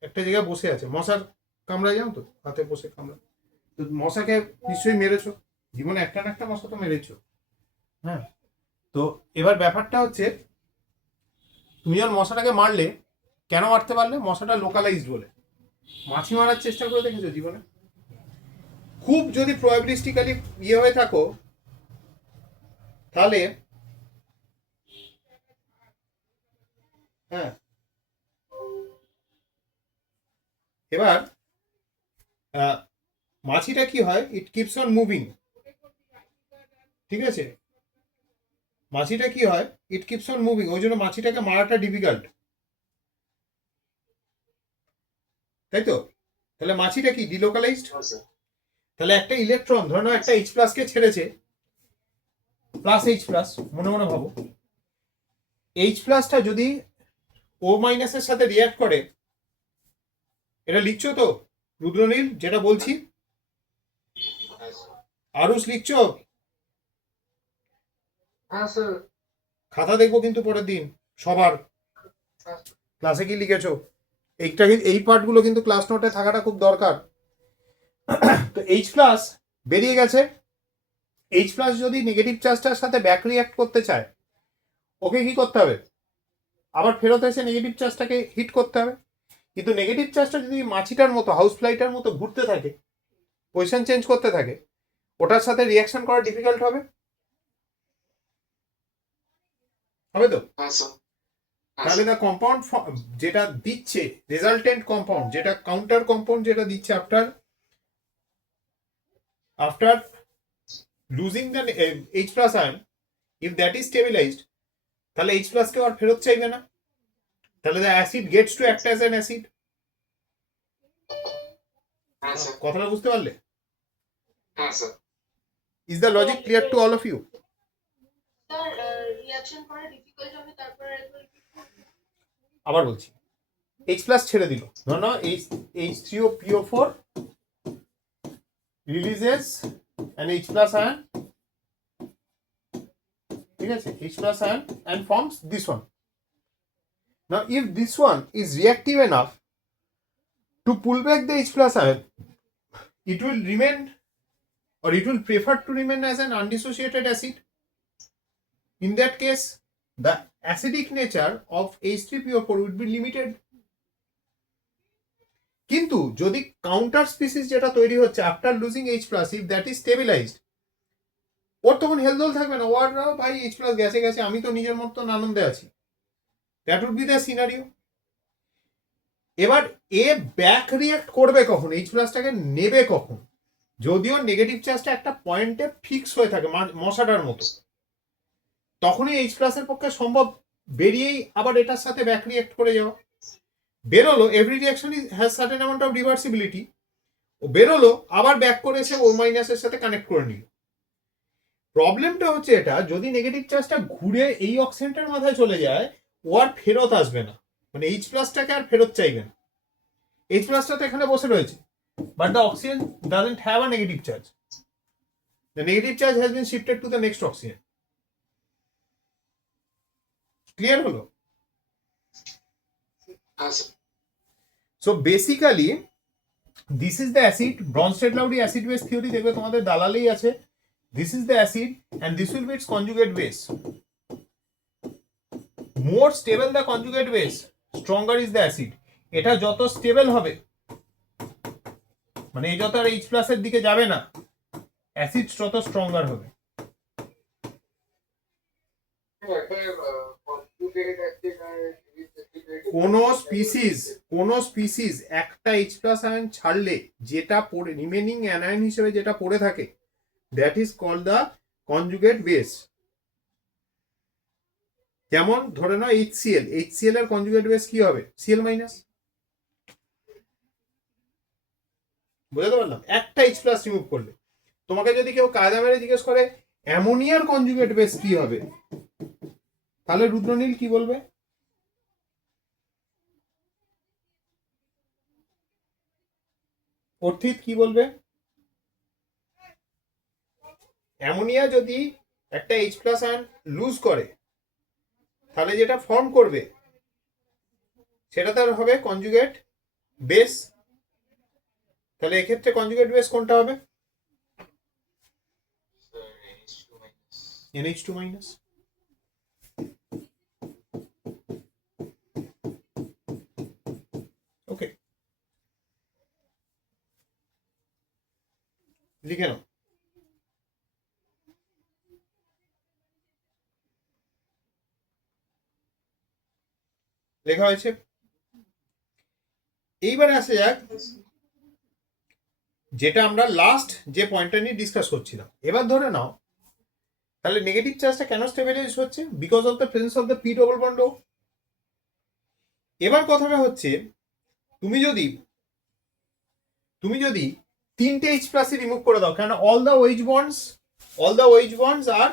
একটা জায়গায় বসে আছে, মশার কামড়ায়, জানো তো, হাতে বসে কামড়া, তো মশাকে নিশ্চয়ই মেরেছো, জীবনে একটা না একটা মশা তো মেরেছো, হ্যাঁ। তো এবার ব্যাপারটা হচ্ছে, তুমি যখন মশাটাকে মারলে, কেন মারতে পারলে? মশাটা লোকালাইজড বলে। মাছি মারার চেষ্টা করে দেখেছো জীবনে? খুব যদি প্রবাবিলিস্টিক্যালি ইয়ে হয়ে থাকো, তাহলে হ্যাঁ, এবার মাছিটা কি হয়, ইট কিপস অন মুভিং, ঠিক আছে, মাছিটা কি হয়, ইট কিপস অন মুভিং, ওই জন্য মাছিটাকে মারাটা ডিফিকাল্ট, তাই তো? তাহলে মাছিটা কি ডিলোকালাইজড, Yes, sir. তাহলে একটা ইলেকট্রন ধরে নাও একটা এইচ প্লাসকে ছেড়েছে, প্লাস এইচ প্লাস, মনে মনে ভাবো, এইচ প্লাসটা যদি ও মাইনাসের সাথে রিয়াক্ট করে, এটা লিখছো তো রুদ্রনীল যেটা বলছি, Yes, sir. আরুষ লিখছো? হ্যাঁ স্যার। খাতা দেখবো কিন্তু পরের দিন সবার, ক্লাসে কি লিখেছো, এইটা এই পার্টগুলো কিন্তু ক্লাস নোটে থাকাটা খুব দরকার। তো এইচ প্লাস বেরিয়ে গেছে, এইচ প্লাস যদি নেগেটিভ চার্জটার সাথে ব্যাক রিয়াক্ট করতে চায়, ওকে কি করতে হবে, আবার ফেরত এসে নেগেটিভ চার্জটাকে হিট করতে হবে। কিন্তু নেগেটিভ চার্জটা যদি মাছিটার মতো, হাউস ফ্লাইটার মতো ঘুরতে থাকে, পজিশন চেঞ্জ করতে থাকে, ওটার সাথে রিয়াকশন করা ডিফিকাল্ট হবে, হবে তো? Yes, sir. Yes, তাহলে sir. দ্য কম্পাউন্ড যেটা দিচ্ছে, রেজাল্টেন্ট কম্পাউন্ড, যেটা কাউন্টার কম্পাউন্ড যেটা দিচ্ছে after losing the H plus ion, if that is stabilized, তাহলে এইচ প্লাসকে আর ফেরত চাইবে না, তাহলে the acid gets to act as an acid. Yes, sir. কথাটা বুঝতে পারলে? Yes, sir. Is the logic clear to all of you? Sir reaction করা ডিফিকাল্ট হবে, তারপরে একবার আবার বলছি, এইচ প্লাস ছেড়ে দিল, ধর না H3PO4 releases an H plus ion, ঠিক আছে, H plus ion and forms this one. Now if this one is reactive enough to pull back the H plus ion, it will remain, or it will prefer to remain as an undissociated acid. In that case, the acidic nature of H3PO4 would be limited. কিন্তু যদি counter species যেটা তৈরি হচ্ছে after losing H plus, if that is stabilized, ওর তখন হেলদোল থাকবে না, ওর ভাই H plus গেছে গেছে, আমি তো নিজের মতন আনন্দে আছি, that would be the scenario. এবার এ ব্যাক রিয়াক্ট করবে কখন, এইচ প্লাসটাকে নেবে কখন, যদিও নেগেটিভ চার্জটা একটা পয়েন্টে ফিক্স হয়ে থাকে মশাটার মতো, তখনই এইচ প্লাসের পক্ষে সম্ভব বেরিয়েই আবার এটার সাথে ব্যাক রিয়াক্ট করে যাওয়া। বেরোলো, every reaction has certain amount of reversibility, ও বেরোলো আবার ব্যাক করে এসে ও মাইনাসের সাথে কানেক্ট করে নিল। প্রবলেমটা হচ্ছে এটা, যদি নেগেটিভ চার্জটা ঘুরে এই অক্সিজেনটার মাথায় চলে যায়, ও আর ফেরত আসবে না, মানে এইচ প্লাসটাকে আর ফেরত চাইবে না। এইচ প্লাসটা তো এখানে বসে রয়েছে, but the oxygen doesn't have a negative charge, the negative charge has been shifted to the next oxygen. Clear হলো? Yes, sir. So basically this is the acid, Bronsted Lowry acid base theory দেখবে তোমাদের দালালেই আছে। This is the acid and this will be its conjugate base. More stable the conjugate base, stronger is the acid. এটা যত stable হবে, মানে এই যত আর H plus এর দিকে যাবে না, অ্যাসিড তত স্ট্রঙ্গার হবে। কোন স্পিসিস একটা H প্লাস আয়ন ছাড়লে যেটা পড়ে রিমেনিং অ্যানায়ন হিসেবে যেটা পড়ে থাকে, that is called the conjugate base. যেমন ধরে নাও HCl, HCl এর কনজুগেট বেস কি হবে, Cl মাইনাস। বুঝতে পারলাম? একটা H প্লাস রিমুভ করলে, তোমাকে যদি কেউ কায়দা মেরে জিজ্ঞেস করে অ্যামোনিয়ার কনজুগেট বেস কি হবে, তাহলে রুদ্রনীল কি বলবে? অর্থিত কি বলবে? অ্যামোনিয়া যদি একটা H প্লাস আয়ন লুজ করে, তাহলে যেটা ফর্ম করবে সেটা তার হবে কনজুগেট বেস। তাহলে এক্ষেত্রে কনজুগেট বেস কোনটা হবে? NH2 minus. ওকে, লিখে নাও। লেখা হয়েছে। এইবারে আসা যাক যেটা আমরা লাস্ট যে পয়েন্টটা নিয়ে ডিসকাস করছিলাম। এবার ধরে নাও তাহলে নেগেটিভ চার্জটা কেন স্টেবিলাইজ হচ্ছে? Because of the presence of the pi double bond ও। এবার কথাটা হচ্ছে তুমি যদি তিনটে H প্লাস রিমুভ করে দাও, কেন all the OH bonds are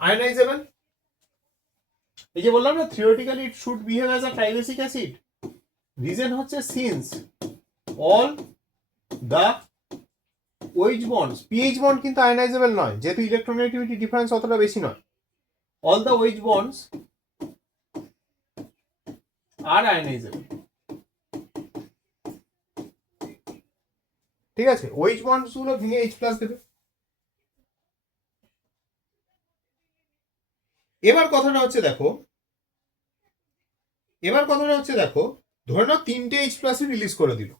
ionisable. এই যে বললাম না theoretically it should behave as a tribasic acid. Reason হচ্ছে since all the OH bonds, pH bond কিন্তু আয়নাইজেবল নয়, যেহেতু ইলেকট্রোনেগেটিভিটি ডিফারেন্স অতটা বেশি নয়। All the OH bonds are আয়নাইজেবল। ঠিক আছে, OH bonds গুলো ভেঙে H প্লাস দেবে। এবার কথাটা হচ্ছে দেখো ধরে নাও তিনটে H প্লাস রিলিজ করে দিল,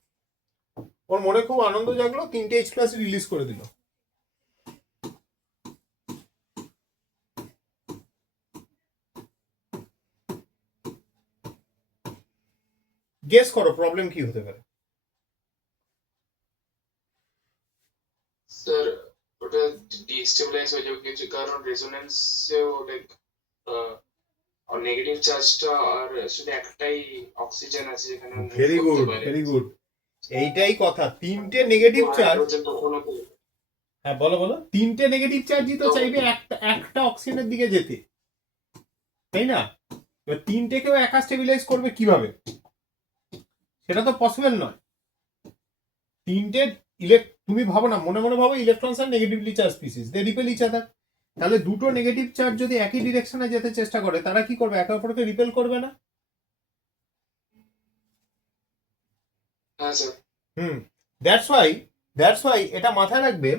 ওর মনে খুব আনন্দ জাগলো, তিনটে H প্লাস রিলিজ করে দিল। গেস করো প্রবলেম কি হতে পারে? স্যার ওটা ডিস্টেবিলাইজ হয়ে যাবে কিছু কারণ রেজোনেন্সেও লাইক নেগেটিভ চার্জটা আর শুধু একটাই অক্সিজেন আছে যেখানে ভেরি গুড এইটাই কথা। তিনটে নেগেটিভ চার্জ, হ্যাঁ বলো তিনটে নেগেটিভ চার্জই তো চাইবে একটা অক্সিজেনের দিকে যেতে, তাই না? এবার তিনটেকেও একা স্টেবিলাইজ করবে কিভাবে? সেটা তো পসিবল নয়। তিনটে তুমি ভাবো না, মনে ভাবো ইলেকট্রনস আর নেগেটিভলি চার্জ স্পিসিস, দে রিপেল ইচ আদার। তাহলে দুটো নেগেটিভ চার্জ যদি একই ডিরেকশনে যেতে চেষ্টা করে তারা কি করবে? একে অপরকে রিপেল করবে না? হ্যাঁ স্যার। দ্যাটস ওয়াই এটা মাথায় রাখবে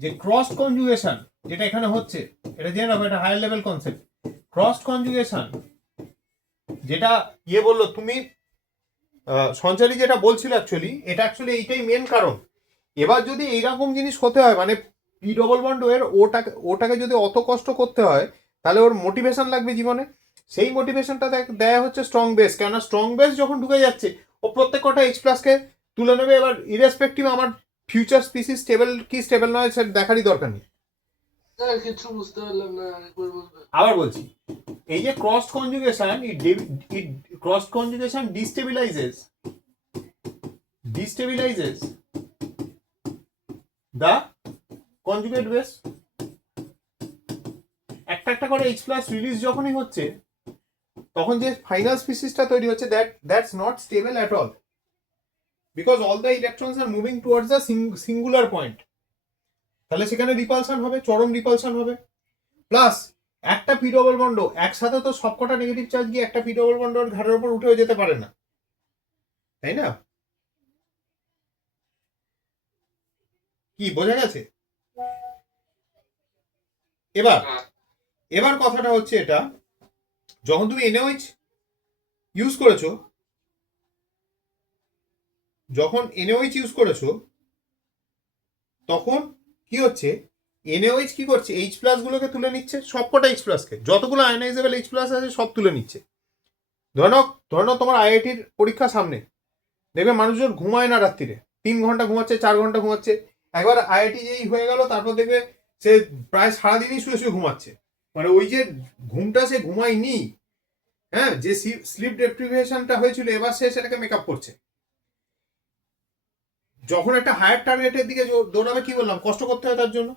যে ক্রস কনজুগেশন যেটা এখানে হচ্ছে, এটা জেনে রাখো, এটা higher level concept. Cross conjugation যেটা বললো তুমি সঞ্চারী যেটা বলছিল অ্যাকচুয়ালি এইটাই মেন কারণ। এবার যদি এইরকম জিনিস হতে হয়, মানে পি ডবল বন্ড এর ওটাকে যদি অত কষ্ট করতে হয়, তাহলে ওর মোটিভেশন লাগবে জীবনে। সেই মোটিভেশনটা দেয়া হচ্ছে স্ট্রং বেস। কেননা স্ট্রং বেস যখন ঢুকে যাচ্ছে ও প্রত্যেক কটা H প্লাসকে তুলে নেবে। এবার ইরেসপেক্টিভ আমার ফিউচার স্পিসিস স্টেবল কি স্টেবল নয় সেটা দেখারই দরকার নেই। কিছু বুঝতে পারলাম না, আবার বলছি, এই যে cross conjugation destabilises the conjugate base. একটা করে H প্লাস রিলিজ যখনই হচ্ছে তখন যে ফাইনাল স্পিসিসটা তৈরি হচ্ছে that's not stable at all, because all the electrons are moving towards the singular point. তাহলে সেখানে রিপালশন হবে, চরম রিপালশন হবে। প্লাস একটা পি ডবল বন্ড একসাথে তো সবকটা নেগেটিভ চার্জ গিয়ে একটা পি ডবল বন্ডের ঘাড়ের উপর উঠেও যেতে পারে না, তাই না? কি বোঝা গেছে? এবার কথাটা হচ্ছে এটা, যখন তুমি NaOH ইউজ করেছো, তখন কি হচ্ছে? NaOH কি করছে? H প্লাস গুলোকে তুলে নিচ্ছে, সবকটা H প্লাসকে, যতগুলো আয়নাইজেবল H প্লাস আছে সব তুলে নিচ্ছে। ধরে নাও তোমার IIT-র পরীক্ষা সামনে, দেখবে মানুষজন ঘুমায় না রাত্রিরে, 3 ঘন্টা ঘুমাচ্ছে, 4 ঘন্টা ঘুমাচ্ছে। একবার IIT যেই হয়ে গেল তারপর দেখবে সে প্রায় সারাদিনই শুয়ে ঘুমাচ্ছে। মানে ওই যে ঘুমটা সে ঘুমায়নি, হ্যাঁ, যে স্লিপ ডেপ্রিভেশনটা হয়েছিল এবার সে সেটাকে মেকআপ করছে। যখন একটা হায়ার টার্গেটের দিকে দৌড়াবে, কি বললাম, কষ্ট করতে হয় তার জন্য।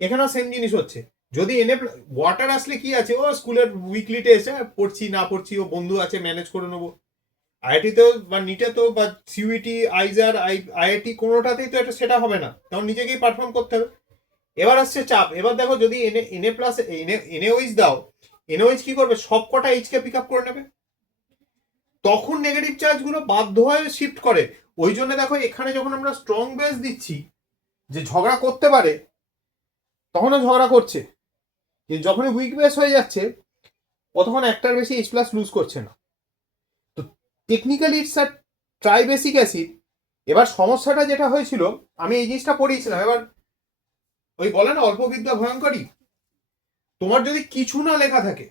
এখানেও সেম জিনিস হচ্ছে। যদি ওয়াটার আসলে কি আছে, ও স্কুলের উইকলি টেস্ট, পড়ছি না পড়ছি, ও বন্ধু আছে ম্যানেজ করে নেবো। IIT-তেও বা নিটেতেও বা সিউইটি, আইজার, IIT কোনোটাতেই তো এটা সেটা হবে না, তখন নিজেকেই পারফর্ম করতে হবে। এবার আসছে চাপ। এবার দেখো যদি NaOH দাও, NaOH কি করবে? সবকটা H-কে পিক আপ করে নেবে, তখন নেগেটিভ চার্জগুলো বাধ্য হয়ে শিফট করে। ওই জন্য দেখো এখানে যখন আমরা স্ট্রং বেস দিচ্ছি যে ঝগড়া করতে পারে, তখনও ঝগড়া করছে। যখনই উইক বেস হয়ে যাচ্ছে ও তখন একটার বেশি H প্লাস লুজ করছে না। তো technically it's a tribasic acid. এবার সমস্যাটা যেটা হয়েছিল, আমি এই জিনিসটা পড়িয়েছিলাম, এবার ওই বলে না অল্প বিদ্যা ভয়ঙ্করী। তোমার যদি কিছু না লেখা থাকে,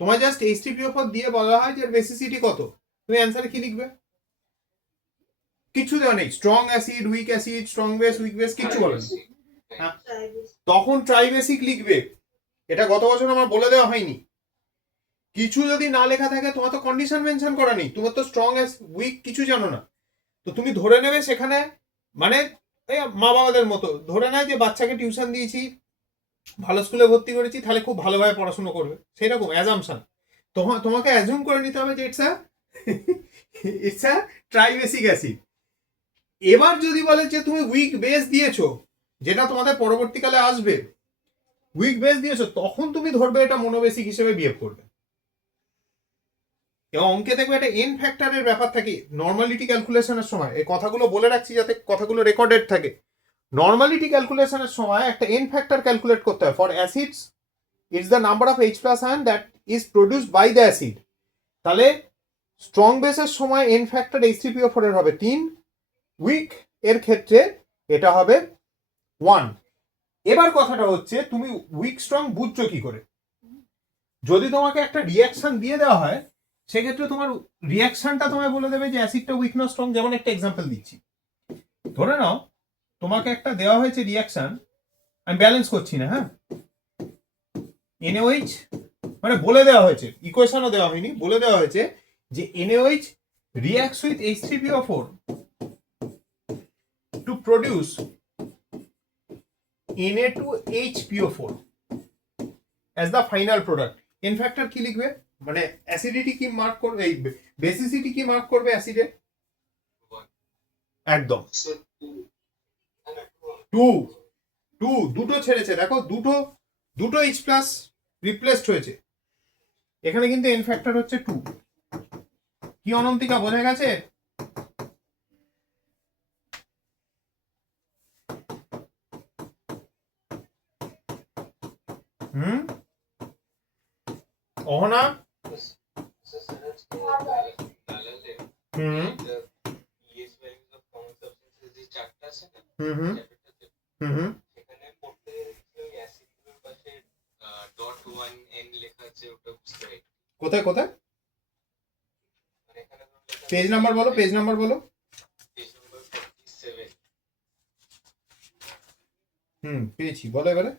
তোমার জাস্ট H3PO4 দিয়ে বলা হয় যে বেসিসিটি কত, তুমি অ্যান্সারে কি লিখবে? কিছু দেওয়া নেই, strong acid, week acid, strong base, week base, কিচ্ছু বলে নেই। হ্যাঁ, তখন ট্রাইবেসিক লিখবে। এটা গত বছর আমার বলে দেওয়া হয়নি। কিছু যদি না লেখা থাকে, তোমার তো কন্ডিশন মেনশন করা নেই, তোমার তো স্ট্রং উইক কিছু জানো না, তো তুমি ধরে নেবে সেখানে, মানে এই মা বাবাদের মতো ধরে নেয় যে বাচ্চাকে টিউশন দিয়েছি, ভালো স্কুলে ভর্তি করেছি, তাহলে খুব ভালোভাবে পড়াশোনা করবে, সেরকম অ্যাজাম্পশন। তোমাকে অ্যাজুম করে নিতে হবে যে ইটস আ ট্রাইবেসিক অ্যাসিড। এবার যদি বলে যে তুমি উইক বেস দিয়েছো, যেটা তোমাদের পরবর্তীকালে আসবে, উইক বেস দিয়েছো, তখন তুমি ধরবে এটা মোনোবেসিক হিসেবে বিহেভ করবে। এবং অঙ্কে দেখবে একটা এন ফ্যাক্টরের ব্যাপার থাকে নর্মালিটি ক্যালকুলেশনের সময়। এই কথাগুলো বলে রাখছি যাতে কথাগুলো রেকর্ডেড থাকে। নর্মালিটি ক্যালকুলেশনের সময় একটা এন ফ্যাক্টর ক্যালকুলেট করতে হয়। For acids it's the number of H+ ion that is produced by the acid. তাহলে স্ট্রং বেসের সময় এন ফ্যাক্টর H3PO4 এর হবে 3, উইক এর ক্ষেত্রে এটা হবে 1। এবার কথাটা হচ্ছে তুমি উইক স্ট্রং বুঝছো কি করে? যদি তোমাকে একটা রিয়াকশন দিয়ে দেওয়া হয়, সেক্ষেত্রে তোমার রিয়াকশনটা তোমায় বলে দেবে যে অ্যাসিডটা উইক না স্ট্রং। যেমন একটা এক্সাম্পল দিচ্ছি, ধরে নাও তোমাকে একটা দেওয়া হয়েছে রিয়াকশন, আমি ব্যালেন্স করছি না, হ্যাঁ, NaOH, মানে বলে দেওয়া হয়েছে, ইকুয়েশনও দেওয়া হয়নি, বলে দেওয়া হয়েছে যে NaOH reacts with H3PO4 to produce Na2HPO4 as the final product. N factor কি লিখবে, মানে অ্যাসিডিটি কি মার্ক করবে, এই বেসিসিটি কি মার্ক করবে অ্যাসিডে? একদম So 2 2 দুটো ছেড়েছে, দেখো দুটো H+ রিপ্লেসড হয়েছে, এখানে কিন্তু এন ফ্যাক্টর হচ্ছে 2। কি অনন্তিকা, বোঝা গেছে? হুম, অহনা, হুম হুম হুম হুম হুম কোথায় কোথায় পেজ নাম্বার বলো, পেজ নাম্বার বলো। পেয়েছি, বলো এবারে।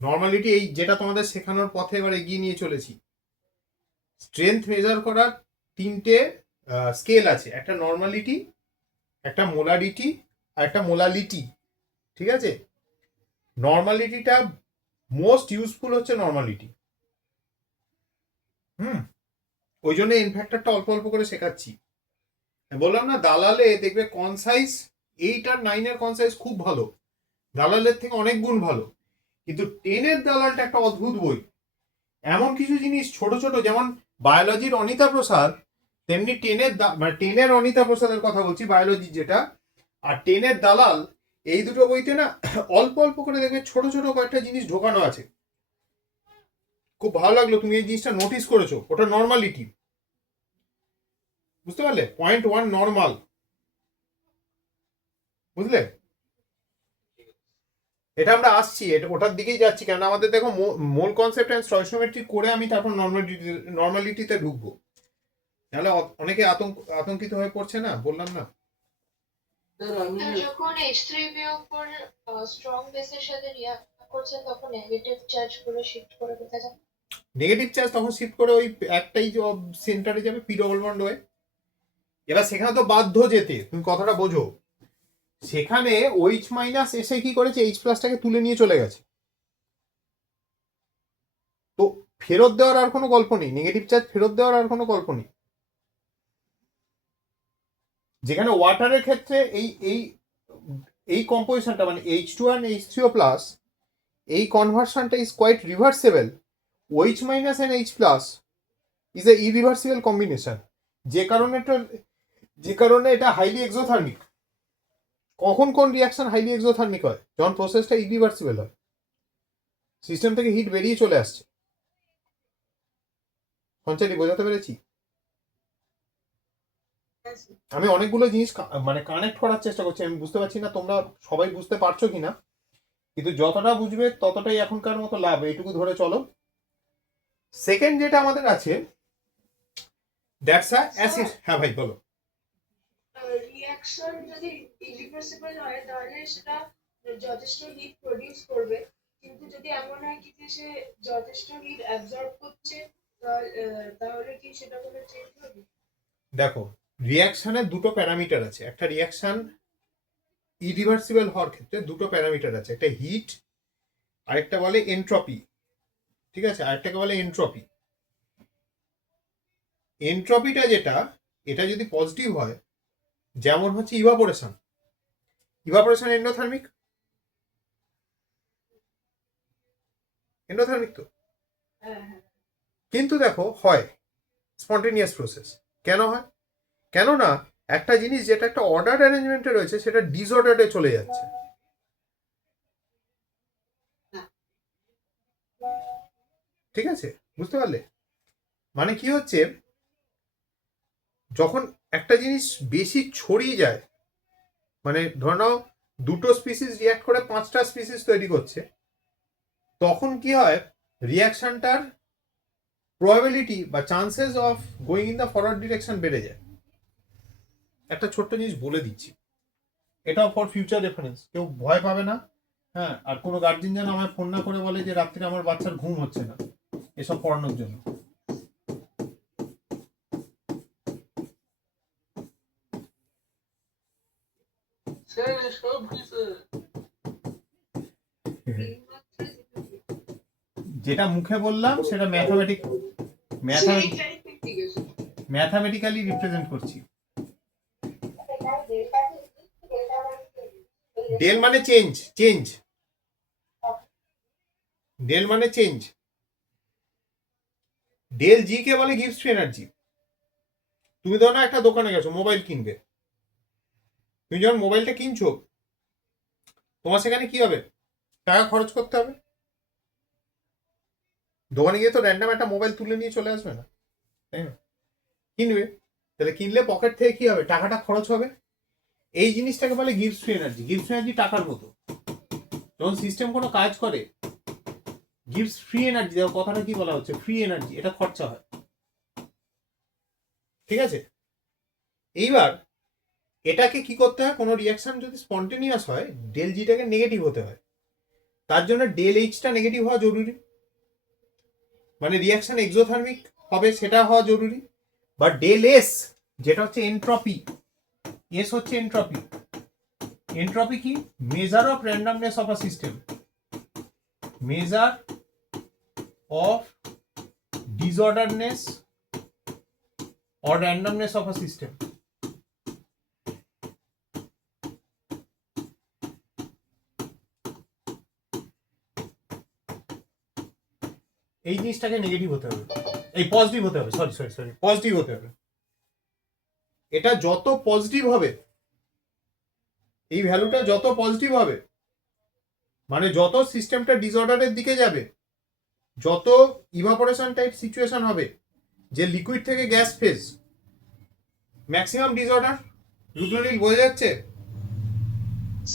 নর্মালিটি এই যেটা তোমাদের শেখানোর পথে এবার এগিয়ে নিয়ে চলেছি। স্ট্রেংথ মেজার করার 3টে স্কেল আছে, একটা নর্মালিটি, একটা মোলারিটি আর একটা মোলালিটি, ঠিক আছে? নর্মালিটিটা মোস্ট ইউজফুল হচ্ছে নর্মালিটি। ওই জন্য এন ফ্যাক্টরটা অল্প অল্প করে শেখাচ্ছি। বললাম না, দালালে দেখবে কনসাইজ 8 আর 9 এর কনসাইজ খুব ভালো, দালালের থেকে অনেক গুণ ভালো। কিন্তু 10-এর দালালটা একটা অদ্ভুত বই। এমন কিছু জিনিস ছোট ছোট, যেমন বায়োলজির অনিতা প্রসাদ, তেমনি 10-এর অনিতা প্রসাদের কথা বলছি, বায়োলজি যেটা, আর 10-এর দালাল, এই দুটো বইতে না অল্প অল্প করে দেখবে ছোট ছোট কয়েকটা জিনিস ঢোকানো আছে। খুব ভালো লাগলো তুমি এই জিনিসটা নোটিস করেছো। ওটা নর্মালিটি, বুঝতে পারলে? 0.1 নর্মাল, বুঝলে? এটা আমরা আসছি, এটা ওটার দিকেই যাচ্ছি, কেন আমাদের দেখো মোল কনসেপ্ট এন্ড স্টয়কিওমেট্রি করে আমি তারপর নর্মালিটিতে ঢুকবো, নাহলে অনেকে আতঙ্কিত হয়ে পড়ছে না, বললাম না। যখন H3PO4 স্ট্রং বেসের সাথে রিঅ্যাক্ট করছে, তখন নেগেটিভ চার্জ করে শিফট করে কোথায় যাবে? নেগেটিভ চার্জ তখন শিফট করে ওই একটাই সেন্টারে যাবে, পি ডবল বন্ড হয়ে। এবার সেখানে তো বাধ্য যেতে, তুমি কথাটা বোঝো। সেখানে OH- এসে কি করেছে, H+টাকে তুলে নিয়ে চলে গেছে, তো ফেরত দেওয়ার আর কোনো গল্প নেই, নেগেটিভ চার্জ ফেরত দেওয়ার আর কোনো গল্প নেই। যেখানে ওয়াটারের ক্ষেত্রে এই কম্পোজিশনটা, মানে H2 and H3O+, এই কনভার্সনটা is quite reversible. OH- and H+ is a irreversible combination, যে কারণে এটা হাইলি এক্সোথার্মিক। কখন কোন রিয়াকশন হাইলি এক্সোথার্মিক হয়? যখন প্রসেসটা ইরিভার্সিবল হয়, সিস্টেম থেকে হিট বেরিয়ে চলে আসছে। সঞ্চারী, বোঝাতে পেরেছি? আমি অনেকগুলো জিনিস মানে কানেক্ট করার চেষ্টা করছি, আমি বুঝতে পারছি না তোমরা সবাই বুঝতে পারছো কিনা, কিন্তু যতটা বুঝবে ততটাই এখনকার মতো লাভ, এইটুকু ধরে চলো। সেকেন্ড যেটা আমাদের আছে, দ্যাটস আ অ্যাসিড। হ্যাঁ ভাই বলো। রিঅ্যাকশন যদি ইরিভার্সিবল হয় তাহলে সেটা যথেষ্ট হিট প্রডিউস করবে, কিন্তু যদি এমন হয় কি যে সে যথেষ্ট হিট অ্যাবজর্ব করছে তাহলে কি সেটা কোনো চেঞ্জ হবে? দেখো, রিয়াকশনের দুটো প্যারামিটার আছে। একটা রিয়াকশন ইরিভার্সিবল হওয়ার ক্ষেত্রে দুটো প্যারামিটার আছে, একটা হিট, আরেকটা বলে এন্ট্রপি। ঠিক আছে, আরেকটাকে বলে এন্ট্রপি। এন্ট্রপিটা যেটা, এটা যদি পজিটিভ হয়, যেমন হচ্ছে ইভাপোরেশন। ইভাপোরেশন এন্ডোথার্মিক, এন্ডোথার্মিক তো। কিন্তু দেখো হয় স্পন্টেনিয়াস প্রসেস। কেন হয়? কেননা একটা জিনিস যেটা একটা অর্ডার অ্যারেঞ্জমেন্টে রয়েছে সেটা ডিসঅর্ডারে চলে যাচ্ছে। ঠিক আছে, বুঝতে পারলে? মানে কি হচ্ছে, যখন একটা জিনিস বেশি ছড়িয়ে যায়, মানে ধরে নাও দুটো স্পিসিস রিয়াক্ট করে 5টা স্পিসিস তৈরি করছে, তখন কি হয়, রিয়াকশনটার প্রবাবিলিটি বা chances of going in the forward direction বেড়ে যায়। একটা ছোট্ট জিনিস বলে দিচ্ছি, এটাও ফর ফিউচার রেফারেন্স, কেউ ভয় পাবে না। হ্যাঁ, আর কোনো গার্জেন যেন আমায় ফোন না করে বলে যে রাত্রে আমার বাচ্চার ঘুম হচ্ছে না এসব পড়ানোর জন্য। স্যার এসব কিছু যেটা মুখে বললাম সেটা ম্যাথামেটিক্যালি রিপ্রেজেন্ট করছি। ডেল মানে চেঞ্জ। ডেল মানে চেঞ্জ। ডেল জি কে বলে গিভস টু এনার্জি। তুমি ধরো না একটা দোকানে গেছো মোবাইল কিনবে, তুমি যখন মোবাইলটা কিনছো, তোমার সেখানে কি হবে, টাকা খরচ করতে হবে। দোকানে গিয়ে তো র্যান্ডাম একটা মোবাইল তুলে নিয়ে চলে আসবে না, তাই না? কিনবে, তাহলে কিনলে পকেট থেকে কি হবে, টাকাটা খরচ হবে। এই জিনিসটাকে বলে গিভস টু এনার্জি। গিভস টু এনার্জি টাকার মতো। যখন সিস্টেম কোনো কাজ করে, গিভস ফ্রি এনার্জি, দেখো কথাটা কি বলা হচ্ছে, ফ্রি এনার্জি, এটা খরচা হয়। ঠিক আছে, এইবার এটাকে কি করতে হয়, কোনো রিয়াকশন যদি স্পন্টেনিয়াস হয়, ডেল জিটাকে নেগেটিভ হতে হয়। তার জন্য ডেল এইচটা নেগেটিভ হওয়া জরুরি, মানে রিয়াকশন এক্সোথার্মিক হবে সেটা হওয়া জরুরি। বা ডেল এস, যেটা হচ্ছে এন্ট্রপি, এস হচ্ছে এন্ট্রপি। এন্ট্রপি কি, measure of randomness of a system, measure of disorderness or randomness of a system. এই জিনিসটাকে নেগেটিভ হতে হবে, এই পজিটিভ হতে হবে, সরি পজিটিভ হতে হবে। এটা যত পজিটিভ হবে, এই ভ্যালুটা যত পজিটিভ হবে, মানে যত সিস্টেমটা ডিসঅর্ডারের দিকে যাবে, যত ইভাপোরেশন টাইপ সিচুয়েশন হবে, যে লিকুইড থেকে gas phase, maximum disorder. Rudranil বোঝা যাচ্ছে?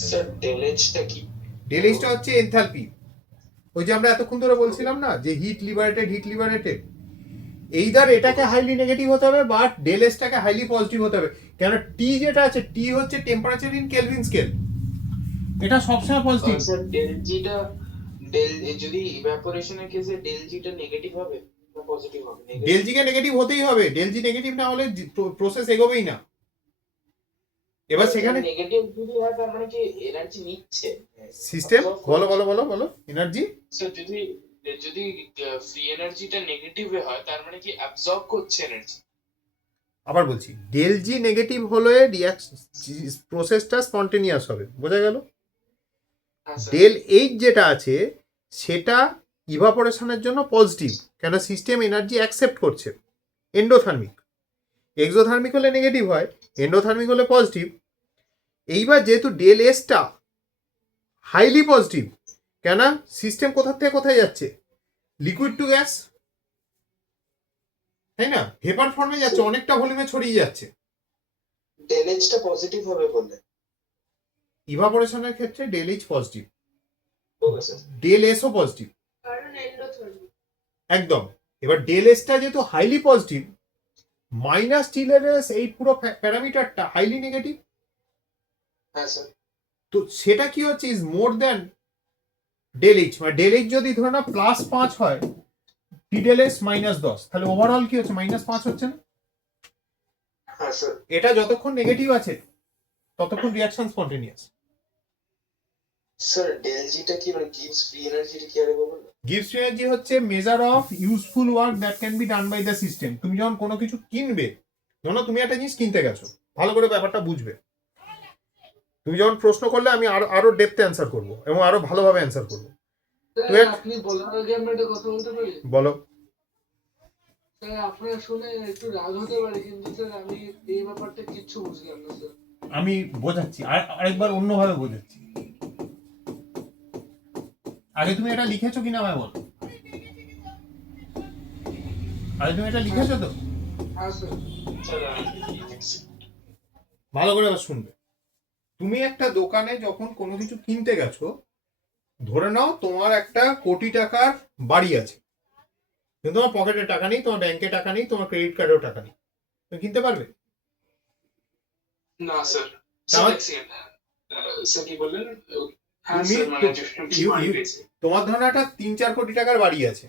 স্যার ডেল এইচটা কি? ডেল এইচটা হচ্ছে এনথালপি। ওই যে আমরা এতক্ষণ ধরে বলছিলাম না যে হিট লিবারেটেড, এইদার এটাকে হাইলি নেগেটিভ হতে হবে বা ডেল এসটাকে হাইলি পজিটিভ হতে হবে। কেন, টি যেটা আছে, টি হচ্ছে টেম্পারেচার ইন কেলভিন স্কেল, এটা সবসময় পজিটিভ। স্যার ডেল জিটা, ডেল যদি ইভাপোরেশনের কেসে ডেল জিটা নেগেটিভ হবে না পজিটিভ হবে? ডেল জি কে নেগেটিভ হতেই হবে, ডেল জি নেগেটিভ না হলে প্রসেস এগোবেই না। এবার সেখানে নেগেটিভ যদি হয় তার মানে কি এনার্জি নিচ্ছে সিস্টেম, বলো এনার্জি। স্যার যদি ফ্রি এনার্জিটা নেগেটিভে হয় তার মানে কি অ্যাবজর্ব করছে এনার্জি? আবার বলছি, ডেল জি নেগেটিভ হলে প্রসেসটা স্পন্টেনিয়াস হবে, বোঝা গেল? ডেল এইচ যেটা আছে সেটা ইভাপোরেশনের জন্য পজিটিভ, কেন সিস্টেম এনার্জি অ্যাকসেপ্ট করছে, এন্ডোথার্মিক। এক্সোথার্মিক হলে নেগেটিভ হয়, এন্ডোথার্মিক হলে পজিটিভ। এইবার যেহেতু ডেল এসটা হাইলি পজিটিভ, কেন সিস্টেম কোথা থেকে কোথায় যাচ্ছে, লিকুইড টু গ্যাস, তাই না? ভেপার ফর্মে যাচ্ছে, অনেকটা ভলিউমে ছড়িয়ে যাচ্ছে। ডেল এইচটা পজিটিভ হবে বললে। ইভাপোরেশনের ক্ষেত্রে del H positive, okay sir. Del SO positive, কারণ এন্ডোথার্মিক। একদম। এবার ডেল এসটা যেহেতু হাইলি পজিটিভ, মাইনাস টিলেরেস এই পুরো প্যারামিটারটা হাইলি নেগেটিভ। হ্যাঁ স্যার। তো সেটা কি হচ্ছে is more than del H, মানে ডেল এইচ যদি ধরে না +5 হয়, টি ডেল এস -10, তাহলে ওভারঅল কি হচ্ছে -5 হচ্ছে না? হ্যাঁ স্যার। এটা যতক্ষণ নেগেটিভ আছে ততক্ষণ reaction spontaneous. Sir del zeta কি মানে গিভস ফ্রি এনার্জিটা কি আরে বলুন? গিভস এনার্জি হচ্ছে measure of useful work that can be done by the system. তুমি যখন কোনো কিছু কিনবে, ধরো তুমি একটা জিনিস কিনতে গেছো, ভালো করে ব্যাপারটা বুঝবে। তুমি যখন প্রশ্ন করলে আমি আরো ডেপথে অ্যান্সার করবো এবং আরো ভালোভাবে অ্যান্সার করবো। স্যার আপনি বলার আগে আমরা একটা কথা বলতে পারি? বলো। স্যার আপনারা শুনে একটু রাগ হতে পারে, কিন্তু স্যার আমি এই ব্যাপারটা কিচ্ছু বুঝলাম না স্যার। আমি বোঝাচ্ছি, আরেকবার অন্যভাবে বোঝাচ্ছি। আগে তুমি এটা লিখেছো কিনা আমায় বলো। আগে তুমি এটা লিখেছো তো? হ্যাঁ স্যার। স্যার ভালো করে এবার শুনবে। তুমি একটা দোকানে যখন কোনো কিছু কিনতে গেছো, ধরে নাও তোমার একটা কোটি টাকার বাড়ি আছে, কিন্তু তোমার পকেটে টাকা নেই, তোমার ব্যাংকে টাকা নেই, তোমার ক্রেডিট কার্ডেও টাকা নেই, তুমি কিনতে পারবে? না স্যার। তাহলে- স্যার কি বললেন? হ্যাঁ তুমি স্যার, মানে তোমার ধরো একটা 3-4 কোটি টাকার বাড়ি আছে।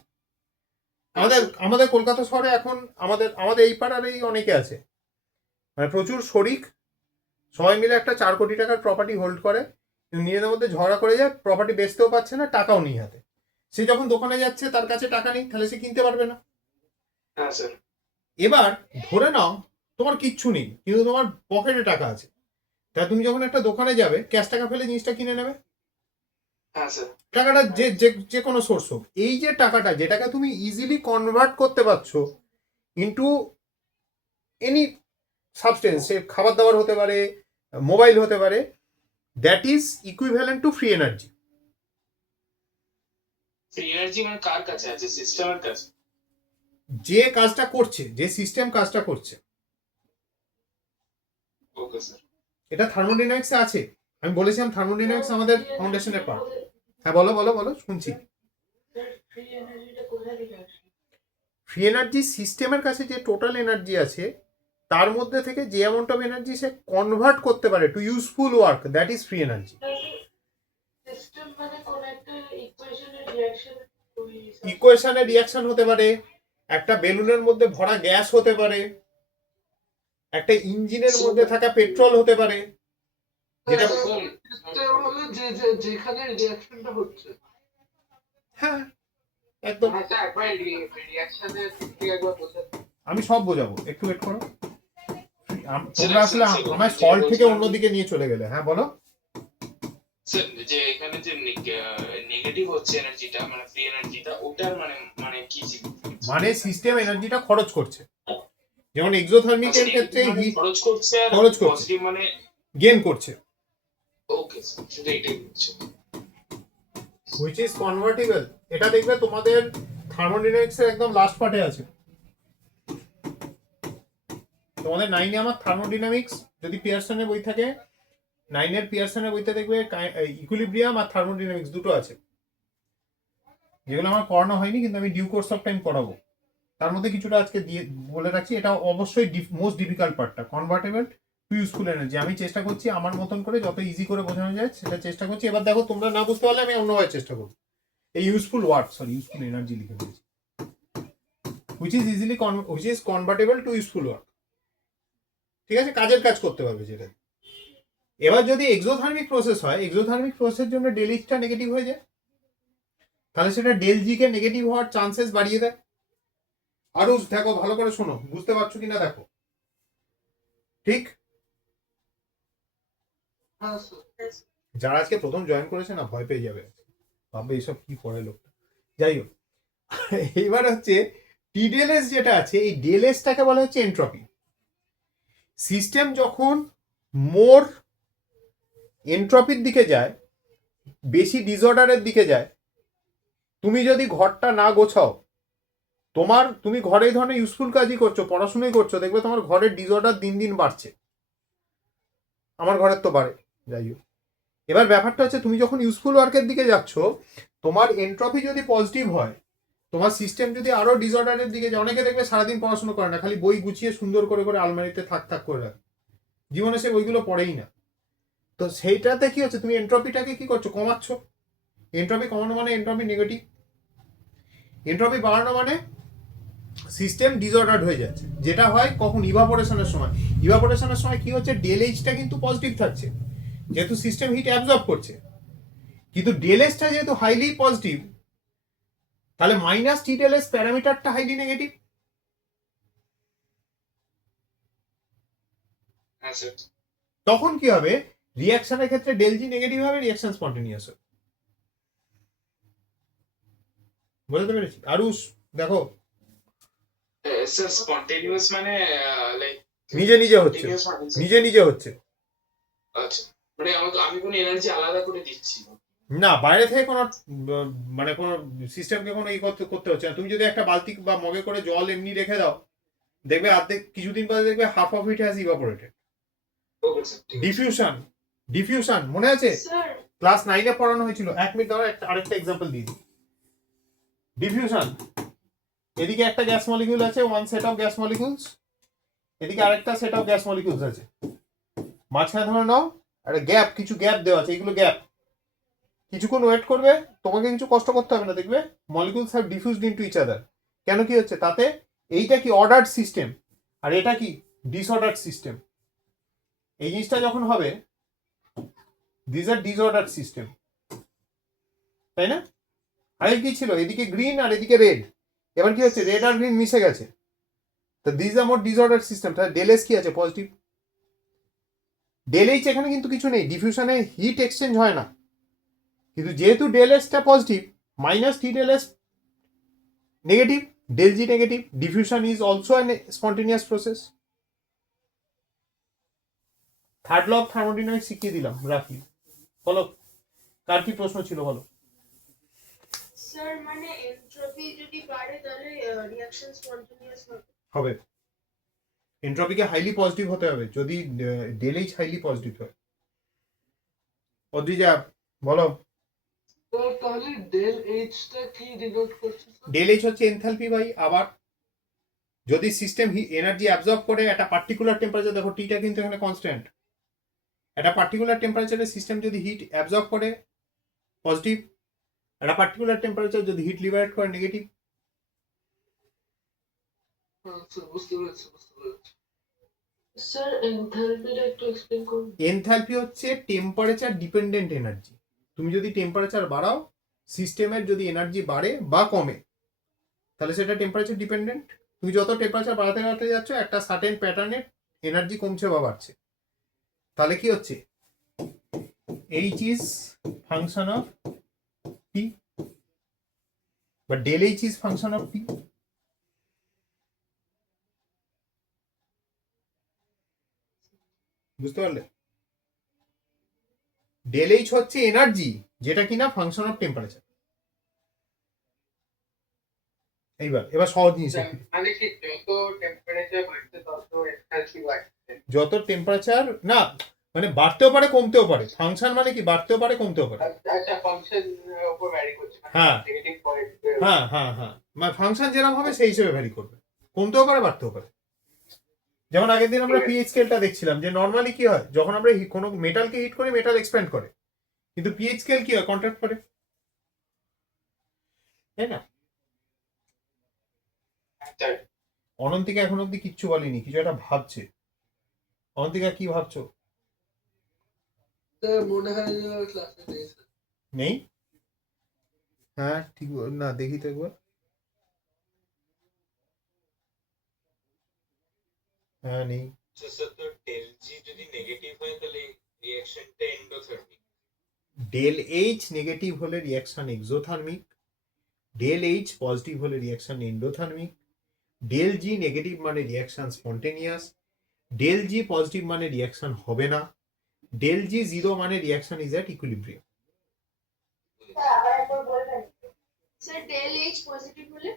আমাদের কলকাতা শহরে এখন আমাদের এই পাড়ারই অনেকে আছে, মানে প্রচুর শরিক, সবাই মিলে একটা 4 কোটি টাকার প্রপার্টি হোল্ড করে, কিন্তু নিজেদের মধ্যে ঝগড়া করে যায়, প্রপার্টি বেচতেও পারছে না, টাকাও নেই হাতে। সে যখন দোকানে যাচ্ছে তার কাছে টাকা নেই, তাহলে সে কিনতে পারবে না। হ্যাঁ স্যার। এবার ধরে নাও তোমার কিচ্ছু নেই, কিন্তু তোমার পকেটে টাকা আছে, তা তুমি যখন একটা দোকানে যাবে, ক্যাশ টাকা ফেলে জিনিসটা কিনে নেবে। হ্যাঁ স্যার। টাকাটা যে কোনো সোর্স হোক, এই যে টাকাটা যেটাকে তুমি ইজিলি কনভার্ট করতে পারছো ইনটু এনি সাবস্টেন্স, সে খাবার দাবার হতে পারে, মোবাইল হতে পারে, that is equivalent to free energy. Free energy মানে কার কাছে আছে? সিস্টেমের কাছে। যে কাজটা করছে, যে সিস্টেম কাজটা করছে। Okay sir. এটা থার্মোডাইনামিক্সে আছে, আমি বলেছিলাম থার্মোডাইনামিক্স আমাদের ফাউন্ডেশনের পার্ট। হ্যাঁ বলো বলো বলো, শুনছি। ফ্রি এনার্জি সিস্টেমের কাছে যে টোটাল এনার্জি আছে তার মধ্যে থেকে যে অ্যামাউন্ট অফ এনার্জি সে কনভার্ট করতে পারে to useful work, that is free energy. ইকুয়েশনের রিঅ্যাকশন হতে পারে, একটা বেলুনের মধ্যে ভরা গ্যাস হতে পারে, একটা ইঞ্জিনের মধ্যে থাকা পেট্রোল হতে পারে, যেটা সিস্টেম হলো যেখানে রিঅ্যাকশনটা হচ্ছে। হ্যাঁ একদম। আচ্ছা একবার রিঅ্যাকশনের দিকে একবার বোঝান। আমি সব বোঝাবো, একটু ওয়েট করো। তোমরা আসলে আমার সল্ট থেকে অন্যদিকে নিয়ে চলে গেলে। হ্যাঁ বলো। স্যার যে এখানে যে নেগেটিভ হচ্ছে এনার্জিটা, মানে ফ্রি এনার্জিটা, ওটার মানে কি? মানে সিস্টেম এনার্জিটা খরচ করছে, যেমন এক্সোথার্মিকের ক্ষেত্রে হিট খরচ করছে আর খরচ করছে। পজিটিভ মানে গেন করছে, ওকে স্যার, শুধু এটাই হচ্ছে। Which is convertible. এটা দেখবে তোমাদের থার্মোডাইনামিক্সের একদম লাস্ট পার্টে আছে। তোমাদের 9-এ আমার থার্মোডাইনামিক্স, যদি পিয়ারসনের বই থাকে 9-এর পিয়ারসনের বইতে দেখবে ইকুইলিব্রিয়াম আর থার্মোডাইনামিক্স দুটো আছে, যেগুলো আমার পড়ানো হয়নি, কিন্তু আমি ডিউ কোর্স অফ টাইম পড়াবো। তার মধ্যে কিছুটা আজকে দিয়ে বলে রাখছি। এটা অবশ্যই মোস্ট ডিফিকাল্ট পার্টটা, কনভার্টেবল টু ইউজফুল এনার্জি। আমি চেষ্টা করছি আমার মতন করে যত ইজি করে বোঝানো যায় সেটা চেষ্টা করছি। এবার দেখো তোমরা না বুঝতে পারলে আমি অন্যভাবে চেষ্টা করবো। এই ইউজফুল ইউজফুল এনার্জি লিখে দিয়েছি, which is convertible to useful work. ঠিক আছে, কাজের কাজ করতে পারবে যেটা। এবার যদি এক্সোথার্মিক প্রসেস হয়, এক্সোথার্মিক প্রসেসের জন্য ডেল এইচটা নেগেটিভ হয়ে যায়, তাহলে সেটা ডেল জি কে নেগেটিভ হওয়ার চান্সেস বাড়িয়ে দেয়। আরো দেখো, ভালো করে শোনো, বুঝতে পারছো কিনা দেখো। ঠিক, যারা আজকে প্রথম জয়েন করেছে না ভয় পেয়ে যাবে, ভাববে এইসব কি করে লোকটা। যাই হোক, এইবার হচ্ছে টিডেলএস যেটা আছে, এই ডেলএসটাকে বলা হচ্ছে এন্ট্রপি। সিস্টেম যখন মোর এন্ট্রপির দিকে যায়, বেশি ডিসঅর্ডারের দিকে যায়, তুমি যদি ঘরটা না গোছাও, তুমি ঘরে এই ধরনের ইউজফুল কাজই করছো, পড়াশোনাই করছো, দেখবে তোমার ঘরের ডিসঅর্ডার দিন দিন বাড়ছে। আমার ঘরের তো বাড়ে, যাই হোক। এবার ব্যাপারটা হচ্ছে তুমি যখন ইউজফুল ওয়ার্কের দিকে যাচ্ছ, তোমার এন্ট্রপি যদি পজিটিভ হয়, তোমার সিস্টেম যদি আরো ডিসঅর্ডারের দিকে যায়, অনেকে দেখবে সারাদিন পড়াশোনা করে না, খালি বই গুছিয়ে সুন্দর করে করে আলমারিতে থাক থাক করে রাখে, জীবনে সে বইগুলো পড়েই না। তো সেইটাতে কি হচ্ছে, তুমি এন্ট্রপিটাকে কি করছো, কমাচ্ছ। এন্ট্রপি কমানো মানে এন্ট্রপি নেগেটিভ, এন্ট্রপি বাড়ানো মানে সিস্টেম ডিসঅর্ডার্ড হয়ে যাচ্ছে। যেটা হয় কখন, ইভাপোরেশনের সময়। ইভাপোরেশনের সময় কি হচ্ছে, ডেল এইচটা কিন্তু পজিটিভ থাকছে, যেহেতু সিস্টেম হিট অ্যাবজর্ব করছে। কিন্তু ডেল এসটা যেহেতু হাইলি পজিটিভ, তাহলে minus T del S প্যারামিটারটা highly negative. হ্যাঁ স্যার। তখন কি হবে, রিঅ্যাকশনের ক্ষেত্রে ডেল জি নেগেটিভ হবে, রিঅ্যাকশন স্পন্টেনিয়াস হবে। বুঝতে পেরেছি? আরুষ দেখো, স্যার স্পন্টেনিয়াস মানে লাইক নিজে নিজে হচ্ছে, নিজে নিজে হচ্ছে। আচ্ছা, মানে আমি কোনো এনার্জি আলাদা করে দিচ্ছি না। না, বাইরে থেকে কোনো মানে কোনো সিস্টেমকে কোনো করতে হচ্ছে না। তুমি যদি একটা বালতি বা মগে করে জল এমনি রেখে দাও, দেখবে অর্ধেক কিছুদিন বাদে দেখবে half of it has evaporated. Okay sir. Diffusion, diffusion মনে আছে স্যার ক্লাস 9-এ পড়ানো হয়েছিল। 1 মিনিট দাঁড়াও, আরেকটা এক্সাম্পল দিই। ডিফিউশন, এদিকে একটা গ্যাস মলিকিউল আছে, one set of gas molecules, এদিকে আরেকটা সেট অফ গ্যাস মলিকিউলস আছে, মাঝখানে ধরে নাও একটা গ্যাপ, কিছু গ্যাপ দেওয়া আছে, এগুলো গ্যাপ। কিছুক্ষণ ওয়েট করবে, তোমাকে কিছু কষ্ট করতে হবে না, দেখবে molecules have diffused into each other. কেন কি হচ্ছে তাতে, এইটা কি অর্ডার্ড সিস্টেম আর এটা কি ডিসঅর্ডার্ড সিস্টেম। এই জিনিসটা যখন হবে, দিস আর ডিসঅর্ডার্ড সিস্টেম, তাই না? আগে কি ছিল, এদিকে গ্রিন আর এদিকে রেড, এবার কি হচ্ছে, রেড আর গ্রিন মিশে গেছে, তো দিস আর মোর ডিসঅর্ডার্ড সিস্টেম। তাহলে ডেল এস কি আছে, পজিটিভ। ডেল এইচ এখানে কিন্তু কিছু নেই, ডিফিউশনে হিট এক্সচেঞ্জ হয় না, কিন্তু যেহেতু ডেল এসটা positive, minus T del S negative, del G negative, diffusion is also an spontaneous process. Third law of thermodynamics শিখিয়ে দিলাম, রাখি। বলো, কার কি প্রশ্ন ছিল বলো। স্যার মানে এন্ট্রপি যদি বাড়ে তাহলে রিঅ্যাকশন স্পন্টেনিয়াস হবে। হবে, এন্ট্রপিকে হাইলি পজিটিভ হতে হবে যদি ডেল এইচ হাইলি পজিটিভ হয়। অদ্রিজা বলো। তো তাহলে ডেল এইচটা কি ডিনোট করছে স্যার? ডেল এইচ হচ্ছে এনথালপি বাই আবার, যদি সিস্টেম এনার্জি অ্যাবজর্ব করে একটা পার্টিকুলার টেম্পারেচার, দেখো টিটা কিন্তু এখানে কনস্ট্যান্ট, একটা পার্টিকুলার টেম্পারেচারে সিস্টেম যদি হিট অ্যাবজর্ব করে পজিটিভ, একটা পার্টিকুলার টেম্পারেচার যদি হিট লিবারেট করে নেগেটিভ। স্যার বুঝতে পেরেছি, বুঝতে পেরেছি। স্যার এনথালপিটা একটু এক্সপ্লেইন করুন। এনথালপি হচ্ছে টেম্পারেচার ডিপেন্ডেন্ট এনার্জি। তুমি যদি টেম্পারেচার বাড়াও, সিস্টেমের যদি এনার্জি বাড়ে বা কমে, তাহলে সেটা টেম্পারেচার ডিপেন্ডেন্ট। তুমি যত টেম্পারেচার বাড়াতে বাড়াতে যাচ্ছ, একটা সার্টেন প্যাটার্নে এনার্জি কমছে বা বাড়ছে। তাহলে কি হচ্ছে, H is function of T বা del H is function of T. বুঝতে পারলে? ডেল এইচ হচ্ছে এনার্জি, যেটা কিনা ফাংশন অফ টেম্পারেচার। এবার সহজ জিনিস, মানে কি যত টেম্পারেচার বাড়ছে তত এনার্জি বাড়ছে? যত টেম্পারেচার না, মানে বাড়তেও পারে কমতেও পারে, ফাংশন মানে কি বাড়তেও পারে কমতেও পারে। আচ্ছা, ফাংশন উপর ভ্যারি করছে, হ্যাঁ নেগেটিভ পয়েন্ট। হ্যাঁ হ্যাঁ হ্যাঁ, মানে ফাংশন যেরকম হবে সেই হিসেবে ভ্যারি করবে, কমতেও পারে বাড়তেও পারে। যেমন আগের দিন আমরা পিএইচ স্কেলটা দেখছিলাম, যে নর্মালি কি হয়, যখন আমরা কোনো মেটালকে হিট করি মেটাল এক্সপ্যান্ড করে, কিন্তু পিএইচ স্কেল কি হয়, কন্ট্রাক্ট করে, তাই না? অনন্তিকা এখন অব্দি কিচ্ছু বলেনি, কিছু একটা ভাবছে। অনন্তিকা কি ভাবছো? স্যার মনে হয় ক্লাসে নেই স্যার। নেই? হ্যাঁ ঠিক, না দেখি তো একবার। হ্যাঁ নেই। স্যার তো ডেল জি যদি নেগেটিভ হয় তাহলে রিঅ্যাকশনটা এন্ডোথার্মিক। ডেল এইচ নেগেটিভ হলে reaction exothermic, del H positive হলে reaction endothermic, del G negative মানে reaction spontaneous, del G positive মানে রিঅ্যাকশন হবে না, ডেল জি জিরো মানে reaction is at equilibrium. Sir del H positive হলে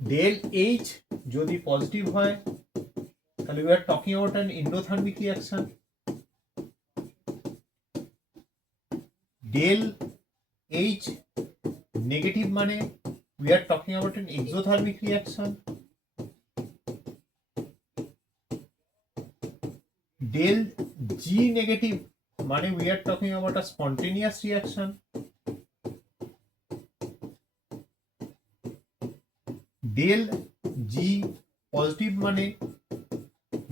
del H যদি positive হয়, তাহলে তাহলে we are talking about an endothermic reaction. Del H negative মানে we are talking about an exothermic reaction. Del G negative মানে we are talking about a spontaneous reaction. Del G positive মানে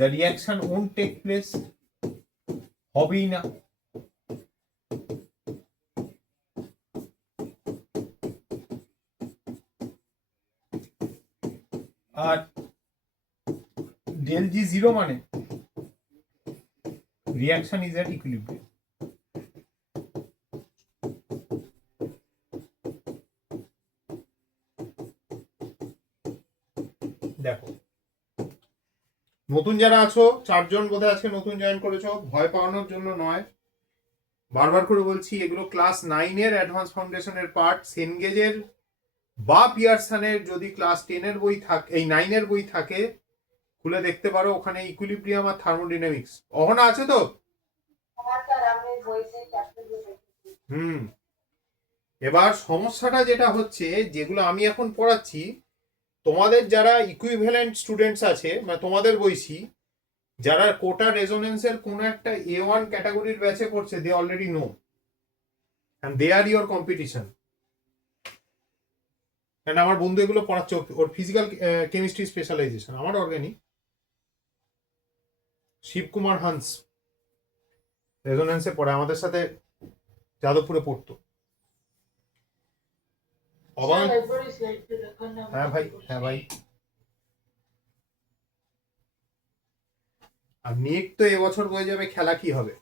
the reaction won't take place, হবেই না। আর del G zero মানে reaction is at equilibrium. দেখো, নতুন যারা আছো 4 জন বোধহয় আজকে নতুন জয়েন করেছো, ভয় পাওয়ানোর জন্য নয়, বারবার করে বলছি এগুলো ক্লাস 9 এর অ্যাডভান্স ফাউন্ডেশনের পার্ট। সেনগেজের বা পিয়ারসনের যদি ক্লাস 10 এর বই থাকে, এই 9 এর বই থাকে, খুলে দেখতে পারো, ওখানে ইকুইলিব্রিয়াম আর থার্মোডাইনামিক্স। অহনা আছে তো? এবার সমস্যাটা যেটা হচ্ছে, যেগুলো আমি এখন পড়াচ্ছি, তোমাদের যারা ইকুইভ্যালেন্ট স্টুডেন্টস আছে, মানে তোমাদের বয়সী, যারা কোটা রেজোনেন্সের কোনো একটা A1 ক্যাটাগরির ব্যাচে পড়ছে, they already know and they are your competition. কারণ আমার বন্ধু এগুলো পড়াচ্ছে, ওর ফিজিক্যাল কেমিস্ট্রি স্পেশালাইজেশন, আমার অর্গানিক। শিবকুমার হান্স রেজোনেন্সে পড়ে, আমাদের সাথে যাদবপুরে পড়তো। হ্যাঁ ভাই, হ্যাঁ ভাই। আর নিট তো এবছর বয়ে যাবে, খেলা কি হবে?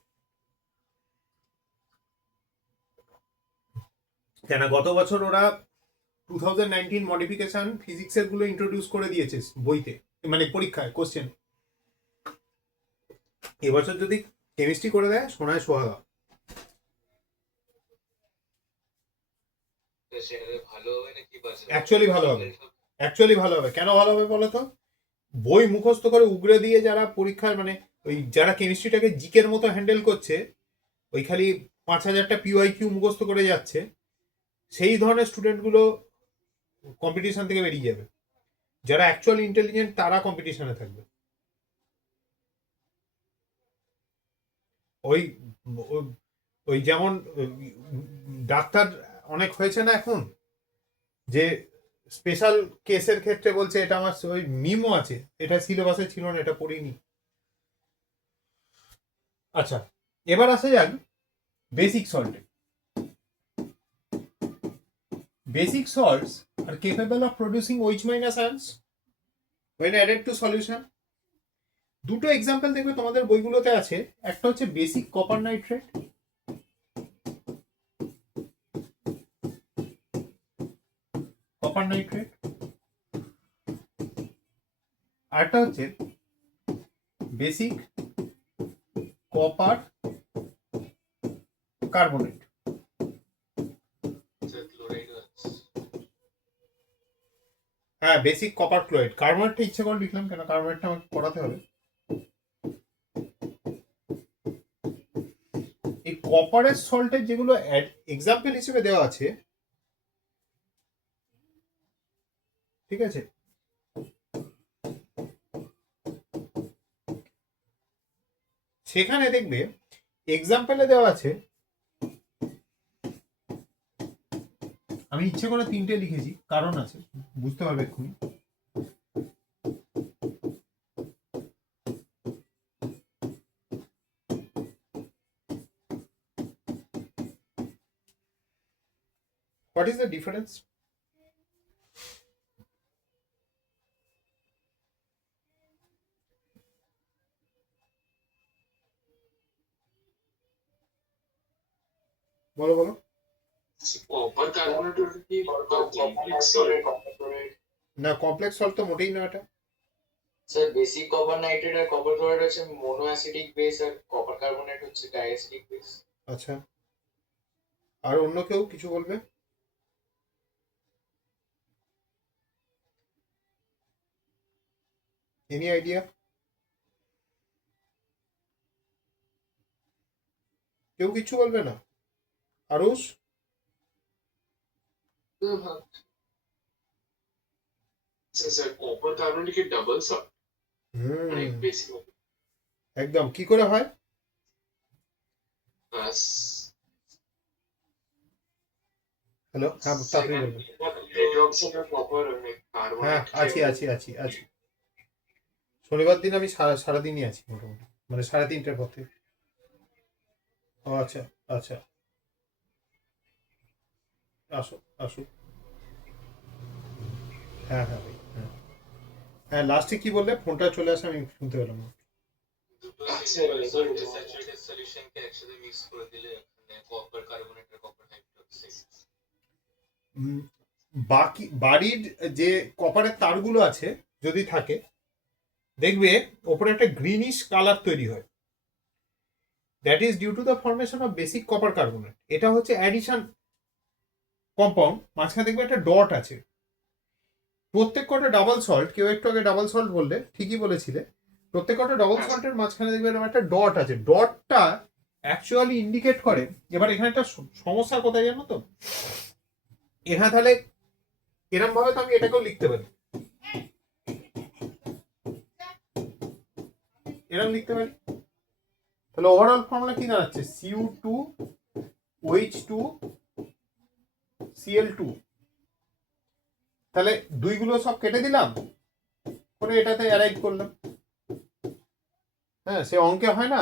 কেন গত বছর ওরা 2019 মডিফিকেশন ফিজিক্সের গুলো ইন্ট্রোডিউস করে দিয়েছে বইতে, মানে পরীক্ষায় কোশ্চেন। এবছর যদি কেমিস্ট্রি করে দেয়, সোনায় সোহাগা। অ্যাকচুয়ালি ভালো হবে, অ্যাকচুয়ালি ভালো হবে। কেন ভালো হবে বলো তো? বই মুখস্থ করে উগরে দিয়ে যারা পরীক্ষার, মানে ওই যারা কেমিস্ট্রিটাকে জিকের মতো হ্যান্ডেল করছে, ওই খালি 5000টা পিওয়াইকিউ মুখস্থ করে যাচ্ছে, সেই ধরনের স্টুডেন্টগুলো কম্পিটিশন থেকে বেরিয়ে যাবে। যারা অ্যাকচুয়ালি ইন্টেলিজেন্ট তারা কম্পিটিশনে থাকবে। ওই ওই যেমন ডাক্তার অনেক হয়েছে না এখন, যে স্পেশাল কেসের ক্ষেত্রে বলছে এটা আমার ওই মিমও আছে, এটা সিলেবাসে ছিল না, এটা পড়িনি। আচ্ছা, এবার আসা যাক basic সল্টে। Basic salts are capable of producing OH minus ions when added to solution. দুটো এক্সাম্পল দেখবে তোমাদের বইগুলোতে আছে। একটা হচ্ছে basic copper nitrate, copper nitrate, আরেকটা হচ্ছে বেসিক কপার কার্বনেট। হ্যাঁ, বেসিক কপার ক্লোরাইড। কার্বনেটটা ইচ্ছে করে লিখলাম, কেন কার্বনেটটা আমাকে পড়াতে হবে। এই কপারের সল্টের যেগুলো এক্সাম্পল হিসেবে দেওয়া আছে, ঠিক আছে, সেখানে দেখবে এক্সাম্পলে দেওয়া আছে, আমি ইচ্ছে করে 3টে লিখেছি, কারণ আছে, বুঝতে পারবে এক্ষুনি। What is the difference? বলো বলো। কপার কার্বনেট কি কমপ্লেক্স সল্ট? না, কমপ্লেক্স সল্ট তো মোটেই না এটা। স্যার বেসিক কপার নাইট্রেট আর কপার ক্লোরাইড হচ্ছে মোনো অ্যাসিডিক বেস, আর কপার কার্বনেট হচ্ছে ডাইঅ্যাসিডিক বেস। আচ্ছা, আর অন্য কেউ কিছু বলবে? Any idea? কেউ কিছু বলবে না? আরুষ? স্যার কপার কার্বনেট কি ডাবল সল্ট মানে হুম, বেসিক একদম। কি করে হয়? হ্যালো, হ্যাঁ তাড়াতাড়ি বলবেন। হাইড্রোক্সাইড আর কপার হ্যাঁ, কার্বনেট আছি। শনিবার দিন আমি সারাদিনই আছি মোটামুটি, মানে 3:30টার পর থেকে। ও আচ্ছা, আচ্ছা, আসো আসো। হ্যাঁ হ্যাঁ ভাই, হ্যাঁ হ্যাঁ, লাস্টে কি বললে? ফোনটা চলে আসে, আমি শুনতে পেলাম না। স্যাচুরেটেড সলিউশনকে একসাথে মিক্স করে দিলে কপার কার্বনেট আর কপার হাইড্রোক্সাইড। বাকি বাড়ির যে কপারের তারগুলো আছে যদি থাকে, দেখবে ওপরে একটা গ্রিনিশ কালার তৈরি হয়। That is due to the formation of basic copper carbonate. এটা হচ্ছে অ্যাডিশন কম্পাউন্ড। মাঝখানে দেখবে একটা ডট আছে। প্রত্যেক কটা ডাবল সল্ট, কেউ একটু আগে ডাবল সল্ট বললে, ঠিকই বলেছিলে, প্রত্যেক কটা ডাবল সল্টের মাঝখানে দেখবে এরকম একটা ডট আছে। ডটটা অ্যাকচুয়ালি ইন্ডিকেট করে, এবার এখানে একটা সমস্যা কোথায় জানো তো? এখানে তাহলে এরকম ভাবে তো আমি এটাকেও লিখতে পারি, এরকম লিখতে পারি। তাহলে ওভারঅল ফর্মুলা কি দাঁড়াচ্ছে? Cu2 OH2 Cl2। তাহলে দুইগুলো সব কেটে দিলাম, করে এটাতে অ্যারাইভ করলাম। হ্যাঁ, সে অঙ্কে হয় না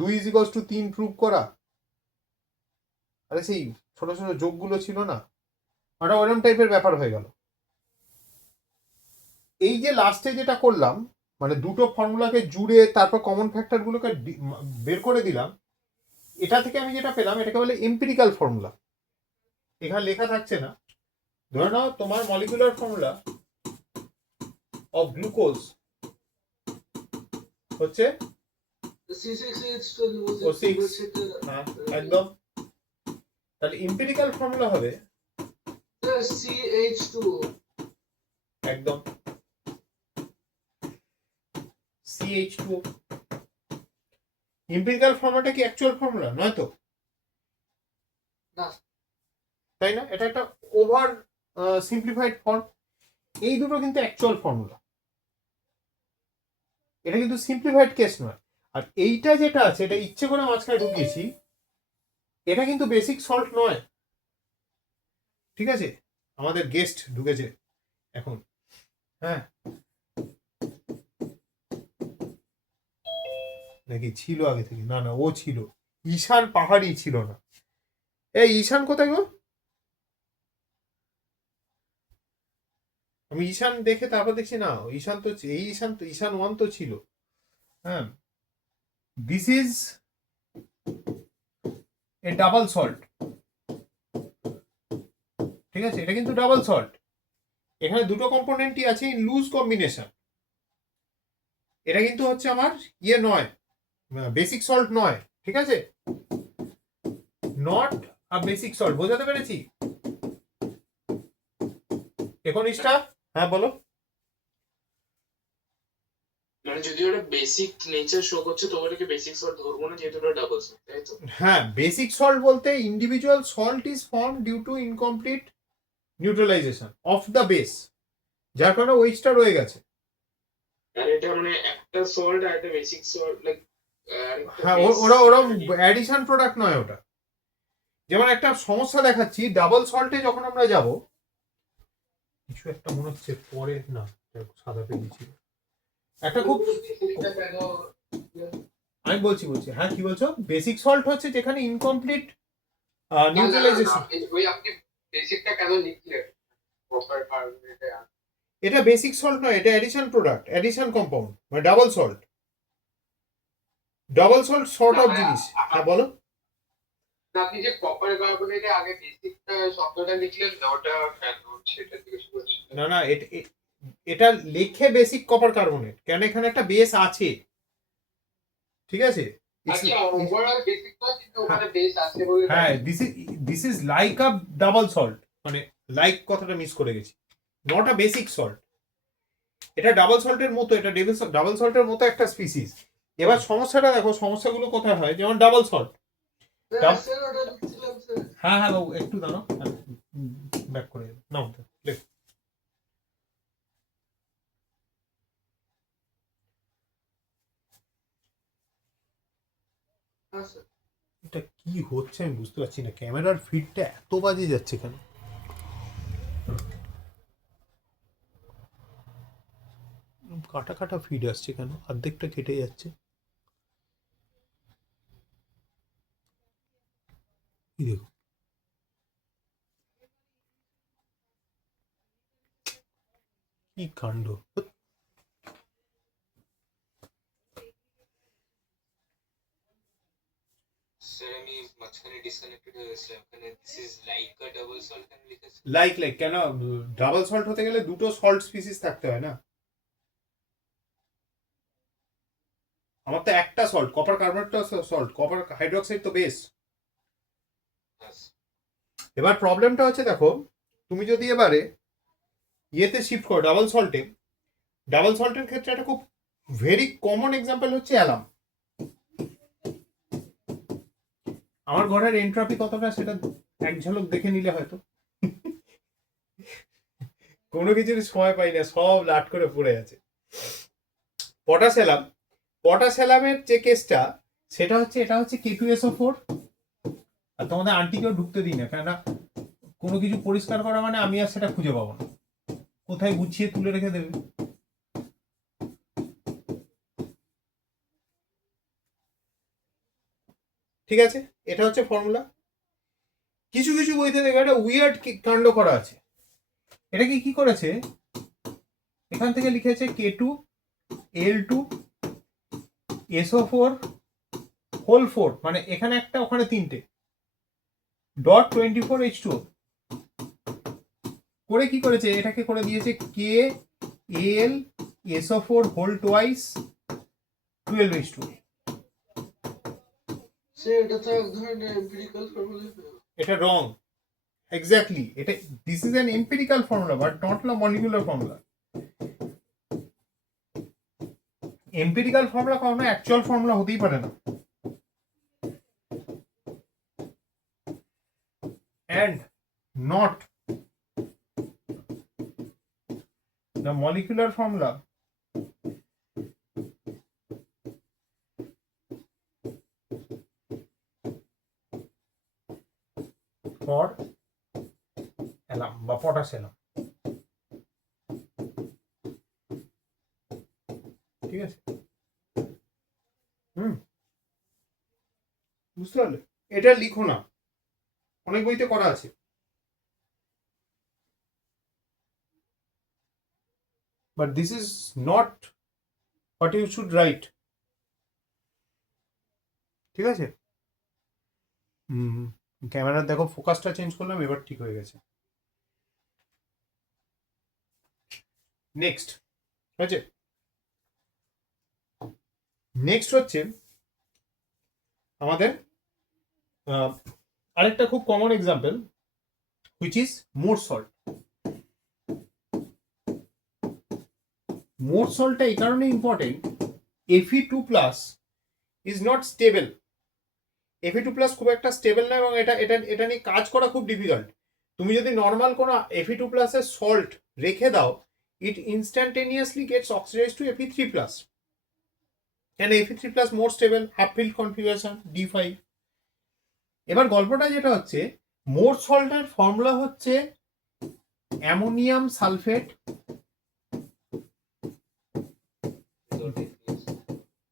2 = 3 প্রুভ করা? আরে সেই ছোট ছোট যোগগুলো ছিল না, ওটা ওরকম টাইপের ব্যাপার হয়ে গেল। এই যে লাস্টে যেটা করলাম, মানে দুটো ফর্মুলাকে জুড়ে তারপর কমন ফ্যাক্টরগুলোকে বের করে দিলাম, এটা থেকে আমি যেটা পেলাম এটাকে বলে এম্পিরিক্যাল ফর্মুলা। এখানে লেখা থাকছে না। ধরে নাও তোমার মলিকুলার ফর্মুলা অফ গ্লুকোজ হচ্ছে O6, হ্যাঁ একদম। তাহলে এম্পিরিক্যাল ফর্মুলা হবে CH2 একদম CH2। এম্পিরিক্যাল ফর্মুলাটা কি অ্যাকচুয়াল ফর্মুলা নয় তো? না। তাই না? এটা একটা ওভার সিম্পলিফাইড ফর্ম। এই দুটো কিন্তু অ্যাকচুয়াল ফর্মুলা, এটা কিন্তু সিম্পলিফাইড কেস নয়। আর এইটা যেটা আছে, এটা ইচ্ছে করে মাঝখানে ঢুকিয়েছি, এটা কিন্তু বেসিক সল্ট নয়। ঠিক আছে, আমাদের গেস্ট ঢুকেছে এখন। হ্যাঁ, নাকি ছিল আগে থেকে? না না, ও ছিল। ঈশান পাহাড়ি ছিল না। এই ঈশান কোথায় গো? আমি ঈশান দেখে তারপর দেখছি না, ঈশান তো এই ঈশান 1 তো ছিল। হ্যাঁ, this is a double salt. ঠিক আছে, এটা কিন্তু ডাবল সল্ট। এখানে দুটো কম্পোনেন্টই আছে ইন লুজ কম্বিনেশন। এটা কিন্তু হচ্ছে আমার ইয়ে নয়, বেসিক সল্ট নয়। ঠিক আছে, নট আ বেসিক সল্ট। বোঝাতে পেরেছি? 19টা। হ্যাঁ বলো। মানে যদি ওটা বেসিক নেচার শো করছে তো ওটাকে বেসিক সল্ট ধরবো না, যেহেতু ওটা ডাবল সল্ট, তাই তো? হ্যাঁ, বেসিক সল্ট বলতে individual salt is form due to incomplete neutralisation of the base, যার কারণে ওইচটা রয়ে গেছে। আর এটা মানে একটা সল্ট আর একটা বেসিক সল্ট লাইক হ্যাঁ, ওরা ওরা অ্যাডিশন প্রোডাক্ট নয় ওটা। যেমন একটা সমস্যা দেখাচ্ছি, ডাবল সল্টে যখন আমরা যাব, কিছু একটা মনে হচ্ছে পরে, না সাদা পেয়ে ছিল একটা খুব, আমি বলছি হ্যাঁ কি বলছো? বেসিক সল্ট হচ্ছে যেখানে ইনকমপ্লিট নিউট্রালাইজেশন। ওই আপনি বেসিকটা কেন লিখলেন কপার কার্বনেটে? এটা বেসিক সল্ট নয়, এটা অ্যাডিশন প্রোডাক্ট, অ্যাডিশন কম্পাউন্ড, মানে double salt. Double salt sort of জিনিস। হ্যাঁ বলো। আপনি যে কপার কার্বনেটে আগে বেসিকটা শব্দটা লিখলেন না, ওটা কেন সেটা জিজ্ঞেস করছি। না না, এটা লেখে বেসিক কপার কার্বনেট, কেন এখানে একটা বেস আছে। ঠিক আছে, আচ্ছা, ওভারঅল বেসিকটা কিন্তু ওখানে বেস আছে বলে। হ্যাঁ, this is like a double salt, মানে লাইক কথাটা মিস করে গেছি, নট আ বেসিক সল্ট। এটা ডাবল সল্টের মতো, এটা ডাবল সল্টের মতো একটা স্পিসিস। এবার সমস্যাটা দেখো, সমস্যাগুলো কোথায় হয়। যেমন ডাবল সল্ট, স্যার ওটা লিখছিলাম স্যার। হ্যাঁ হ্যাঁ বাবু একটু দাঁড়াও, ব্যাক করে নাও লেখ। হ্যাঁ স্যার। এটা কি হচ্ছে আমি বুঝতে পারছি না, ক্যামেরার ফিডটা এত বাজে যাচ্ছে কেন? কাটা কাটা ফিড আসছে কেন, অর্ধেকটা কেটে যাচ্ছে। এই দেখো, কি কাণ্ড। স্যার আমি মাঝখানে ডিসকানেক্টেড হয়ে গেছিলাম, ওখানে this is like a double salt কেন লিখেছে? লাইক কেন? ডাবল সল্ট হতে গেলে দুটো সল্ট স্পিসিস থাকতে হয় না? আমার তো একটা সল্ট, কপার কার্বনেটটা সল্ট, কপার হাইড্রোক্সাইড তো বেস। এবার প্রবলেমটা হচ্ছে দেখো, তুমি যদি এবারে ইয়েতে শিফট করো ডাবল সল্টের ক্ষেত্রে একটা খুব ভেরি কমন এক্সাম্পল হচ্ছে অ্যালাম। আমার ঘরের এন্ট্রপি কতটা সেটা এক ঝলক দেখে নিলে হয়তো। কোনো কিছুর সময় পাই না, সব লাট করে পড়ে আছে। পটাশিয়ামের যে কেসটা সেটা হচ্ছে, এটা হচ্ছে K2SO4। আর তোমাদের আন্টিকেও ঢুকতে দিই না, কেননা কোনো কিছু পরিষ্কার করা মানে আমি আর সেটা খুঁজে পাবো না, কোথায় গুছিয়ে তুলে রেখে দেবে। ঠিক আছে, এটা হচ্ছে ফর্মুলা। কিছু কিছু বইতে দেখে একটা উইয়ার্ড কাণ্ড করা আছে। এটাকে কি করেছে, এখান থেকে লিখেছে K2L2SO4 হোল 4, মানে এখানে একটা ওখানে তিনটে, ডট 24H2O করে কি করেছে, এটাকে করে দিয়েছে KLSO4 whole twice 12H2O। Sir এটা তো এক ধরনের এম্পিরিক্যাল ফর্মুলা। এটা রং, এক্স্যাক্টলি। এটা this is an empirical formula but not a molecular formula. Empirical formula কখনো অ্যাকচুয়াল ফর্মুলা হতেই পারে না। and not the molecular formula for alarm বা পটাশিয়াম। ঠিক আছে, বুঝতে পারলে? এটা লিখো না, অনেক বইতে করা আছে। But this is not what you should write. ঠিক আছে, ক্যামেরা দেখো, ফোকাসটা চেঞ্জ করলাম, এবার ঠিক হয়ে গেছে। নেক্সট হচ্ছে আমাদের আরেকটা খুব common example, which is Mohr salt. Mohr সল্টটা এই কারণে important, Fe2+ is not stable. Fe2+ খুব একটা স্টেবল না, এবং এটা নিয়ে কাজ করা খুব ডিফিকাল্ট। তুমি যদি নর্মাল কোনো Fe2+ এর সল্ট রেখে দাও, it instantaneously gets oxidized to Fe3+, and Fe3+ more stable, half filled configuration D5। এবার গল্পটা যেটা হচ্ছে, মোর সল্টের ফর্মুলা হচ্ছে ammonium sulphate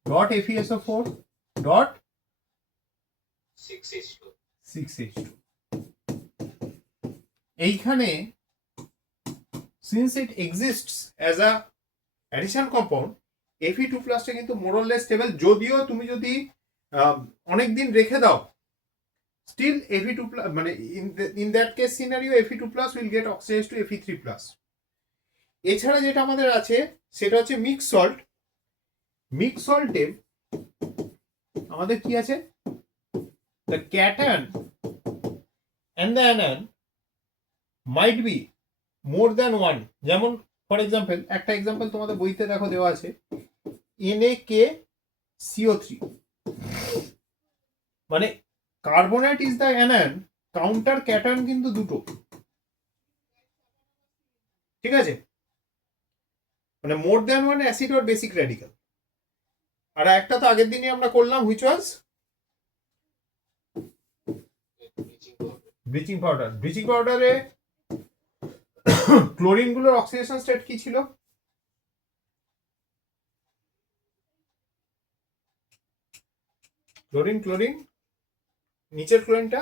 dot FeSO4 dot 6H2। এইখানে since it exists as a addition compound, Fe2+ টা কিন্তু more or less stable। যদিও তুমি যদি অনেক দিন রেখে দাও, still Fe2+, মানে in that case scenario Fe2+ will get oxidized to Fe3+। এছাড়া যেটা আমাদের আছে সেটা হচ্ছে মিক্স সল্ট। মিক্স সল্টে আমাদের কি আছে, the cation and the anion might be more than one। যেমন ফর এক্সাম্পল, একটা এক্সাম্পল তোমাদের বইতে দেখো দেওয়া আছে, NaKCO3, মানে carbonate is the anion, counter cation কিন্তু দুটো, ঠিক আছে? মানে more than one acid or basic radical. আর একটা তো আগের দিনই আমরা করলাম, which was bleaching powder. Bleaching পাউডারে ক্লোরিন গুলোর অক্সিডেশন স্টেট কি ছিল? ক্লোরিন, ক্লোরিন, নিচের ক্লোরিনটা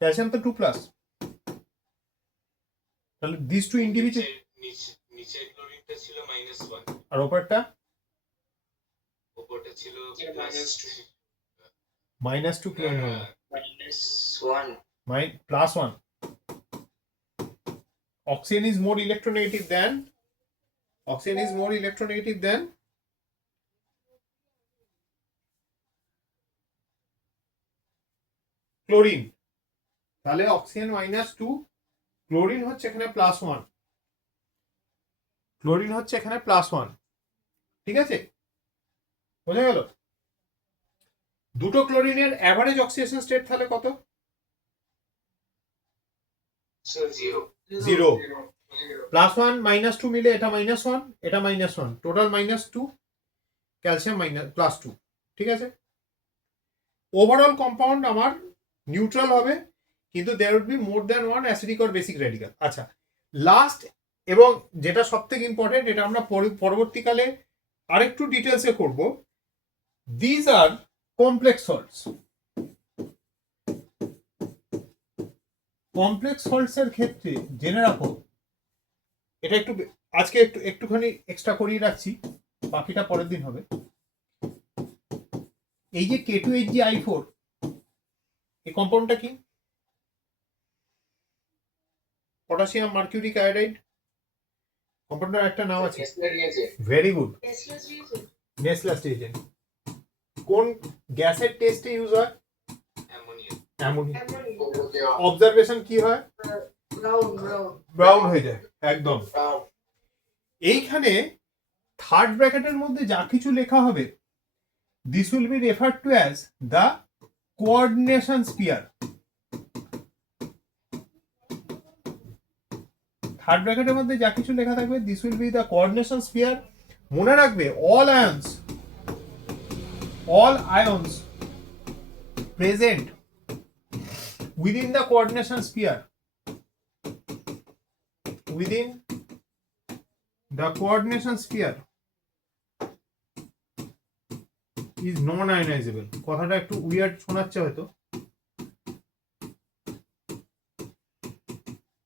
ক্যালসিয়াম তো 2+, তাহলে দিস টু ইন্ডিভিজুয়াল, নিচের ক্লোরিনটা ছিল -1, আর ওপরটা উপরটা ছিল -2 ক্লোরিন হবে, -1. +1. Oxygen is more electronegative than chlorine. তাহলে অক্সিজেন -2, ক্লোরিন হচ্ছে এখানে +1, ক্লোরিন হচ্ছে এখানে +1, ঠিক আছে? বোঝা গেল? দুটো ক্লোরিনের অ্যাভারেজ অক্সিডেশন স্টেট তাহলে কত? Sir, 0. 0. +1 -2 মিলে এটা -1, এটা -1, টোটাল -2, ক্যালসিয়াম +2, ঠিক আছে? ওভারঅল কম্পাউন্ড আমার নিউট্রাল হবে, কিন্তু there would be more than one acidic or basic radical. আচ্ছা, লাস্ট এবং যেটা সব থেকে ইম্পর্টেন্ট, এটা আমরা পরবর্তীকালে আরেকটু ডিটেলসে করব, these are complex salts. Complex সল্টসের ক্ষেত্রে জেনে রাখো, এটা একটু আজকে একটুখানি এক্সট্রা করিয়ে রাখছি, বাকিটা পরের দিন হবে। এই যে K2HgI4, এই কম্পাউন্ডটা কি? Potassium mercuric iodide. কম্পাউন্ডটার একটা নাম আছে, very good, tasteless reagent. Nessler's reagent. কোন গ্যাসের টেস্টে ইউজ হয়? অ্যামোনিয়া। অ্যামোনিয়া। অ্যামোনিয়া। অবজারভেশন কি হয়? ব্রাউন ব্রাউন হয়ে যায়, একদম। এইখানে থার্ড ব্র্যাকেটের মধ্যে যা কিছু লেখা হবে, this will be referred to as the coordination spear. Third ব্র্যাকেটের মধ্যে যা কিছু লেখা থাকবে, this will be the coordination spear. মনে রাখবে, all আয়ন্স present within the coordination sphere, within the coordination sphere is non-ionizable. কথাটা একটু উইয়ার্ড শোনাচ্ছে হয়তো,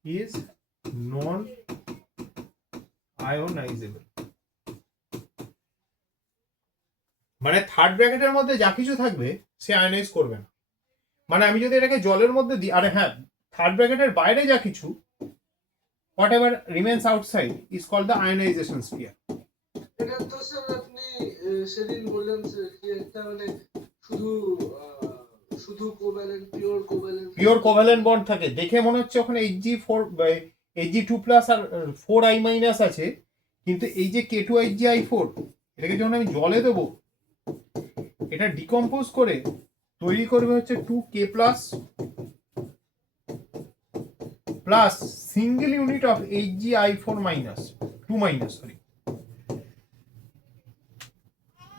is non-ionizable। মানে থার্ড ব্র্যাকেটের মধ্যে যা কিছু থাকবে সে আয়নাইজ করবে না। মানে আমি যদি এটাকে জলের মধ্যে দিই, আরে হ্যাঁ, থার্ড ব্র্যাকেটের বাইরে যা কিছু, whatever remains outside is called the ionization sphere. এটা তো স্যার আপনি সেদিন বললেন কি একটা মানে শুধু কোভ্যালেন্ট পিওর কোভ্যালেন্ট বন্ড থাকে, দেখে মনে হচ্ছে ওখানে Hg2+ আর 4I- আছে, কিন্তু এই যে K2HgI4, এটাকে যখন আমি জলে দেবো, এটা ডিকম্পোজ করে তৈরি করবে হচ্ছে 2K+ plus single unit of Hgi4-, 2-, sorry,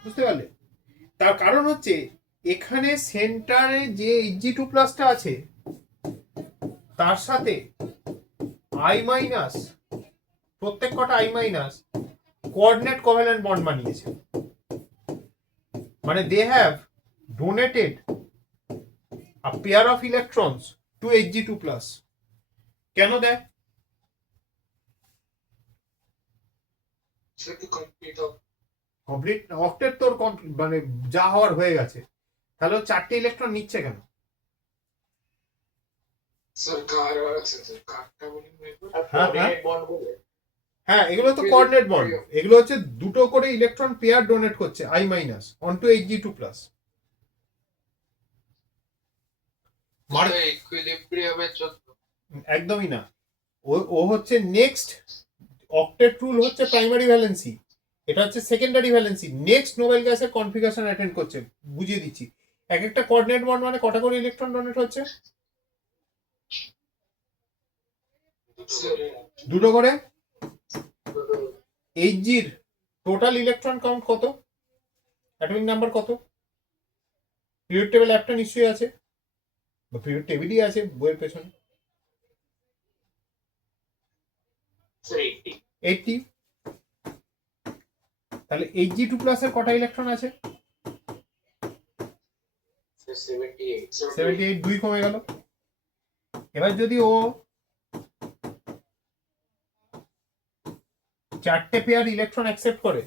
বুঝতে পারলে? তার কারণ হচ্ছে এখানে সেন্টারে যে Hg2+টা আছে, তার সাথে I-, প্রত্যেক কটা I- কোঅর্ডিনেট কোভ্যালেন্ট বন্ড বানিয়েছে। মানে they have donated a pair of electrons to Hg2+. কেন দেয়? কমপ্লিট অক্টেট তোর মানে যা হওয়ার হয়ে গেছে, তাহলে 4টে ইলেকট্রন নিচ্ছে কেন? Sir, কারটা বলুন একবার। Coordinate bond বলে। হ্যাঁ, এগুলো তো কোঅর্ডিনেট বন্ড, এগুলো হচ্ছে দুটো করে ইলেকট্রন পেয়ার ডোনেট করছে I- onto Hg2+। ইকুইলিব্রিয়ামের জন্য একদমই না, ও হচ্ছে নেক্সট অক্টেট রুল হচ্ছে প্রাইমারি ভ্যালেন্সি, এটা হচ্ছে সেকেন্ডারি ভ্যালেন্সি। নেক্সট নোবেল গ্যাসের কনফিগারেশন অ্যাটেন্ড করছে, বুঝিয়ে দিচ্ছি। এক একটা কোঅর্ডিনেট বন্ড মানে কটা করে ইলেকট্রন ডোনেট হচ্ছে? দুটো করে। Hgর টোটাল ইলেকট্রন কাউন্ট কত, অ্যাটমিক নাম্বার কত? পিরিয়ড টেবিল একটা নিশ্চয়ই আছে, বা পিরিয়ড টেবিলই আছে বইয়ের পেছনে। 80। তাহলে Hg2 এর কটা ইলেকট্রন আছে? 78, 2 কমে গেল। এবার যদি ও 4টে পেয়ার ইলেকট্রন অ্যাকসেপ্ট করে,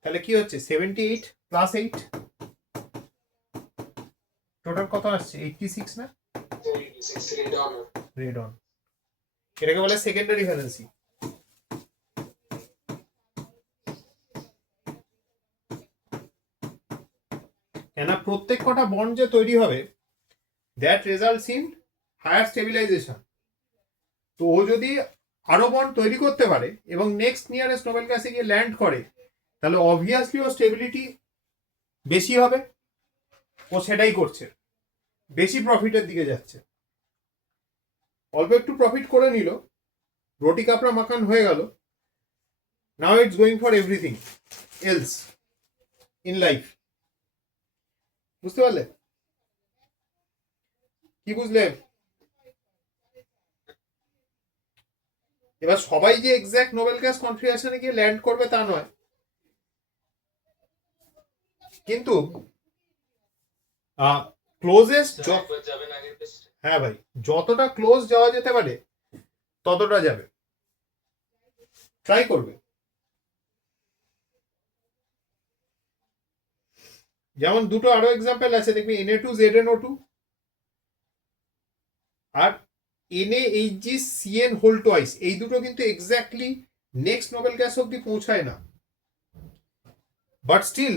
তাহলে কি হচ্ছে 78 + 8, টোটাল কত আসছে? 86 না? রেডন। এটাকে বলে সেকেন্ডারি ভ্যালেন্সি। কেন প্রত্যেক কটা বন্ড যে তৈরি হবে, that results in higher stabilization. তো ও যদি আরো বন্ড তৈরি করতে পারে এবং নেক্সট নিয়ারেস্ট নোবেল গ্যাসে গিয়ে ল্যান্ড করে, তাহলে অবভিয়াসলি ও স্টেবিলিটি বেশি হবে। ও সেটাই করছে, বেশি প্রফিটের দিকে যাচ্ছে। অল্প একটু প্রফিট করে নিল, রুটি কাপড়া মাখান হয়ে গেল। Now it's going for everything else in life. বুঝতে পারলে? কি বুঝলে? এবার সবাই যে এক্স্যাক্ট নোবেল গ্যাস কনফিগারেশনে গিয়ে ল্যান্ড করবে তা নয়, কিন্তু ক্লোজেস্ট, একবার যাবেন আগের পেজটা। হ্যাঁ ভাই, যতটা ক্লোজ যাওয়া যেতে পারে ততটা যাবে, ট্রাই করবে। যেমন দুটো আরো এক্সাম্পল আছে, দেখবি Na2ZnO2 আর NaHgCN2। এই দুটো কিন্তু এক্স্যাক্টলি নেক্সট নোবেল গ্যাস অব্দি পৌঁছায় না, but still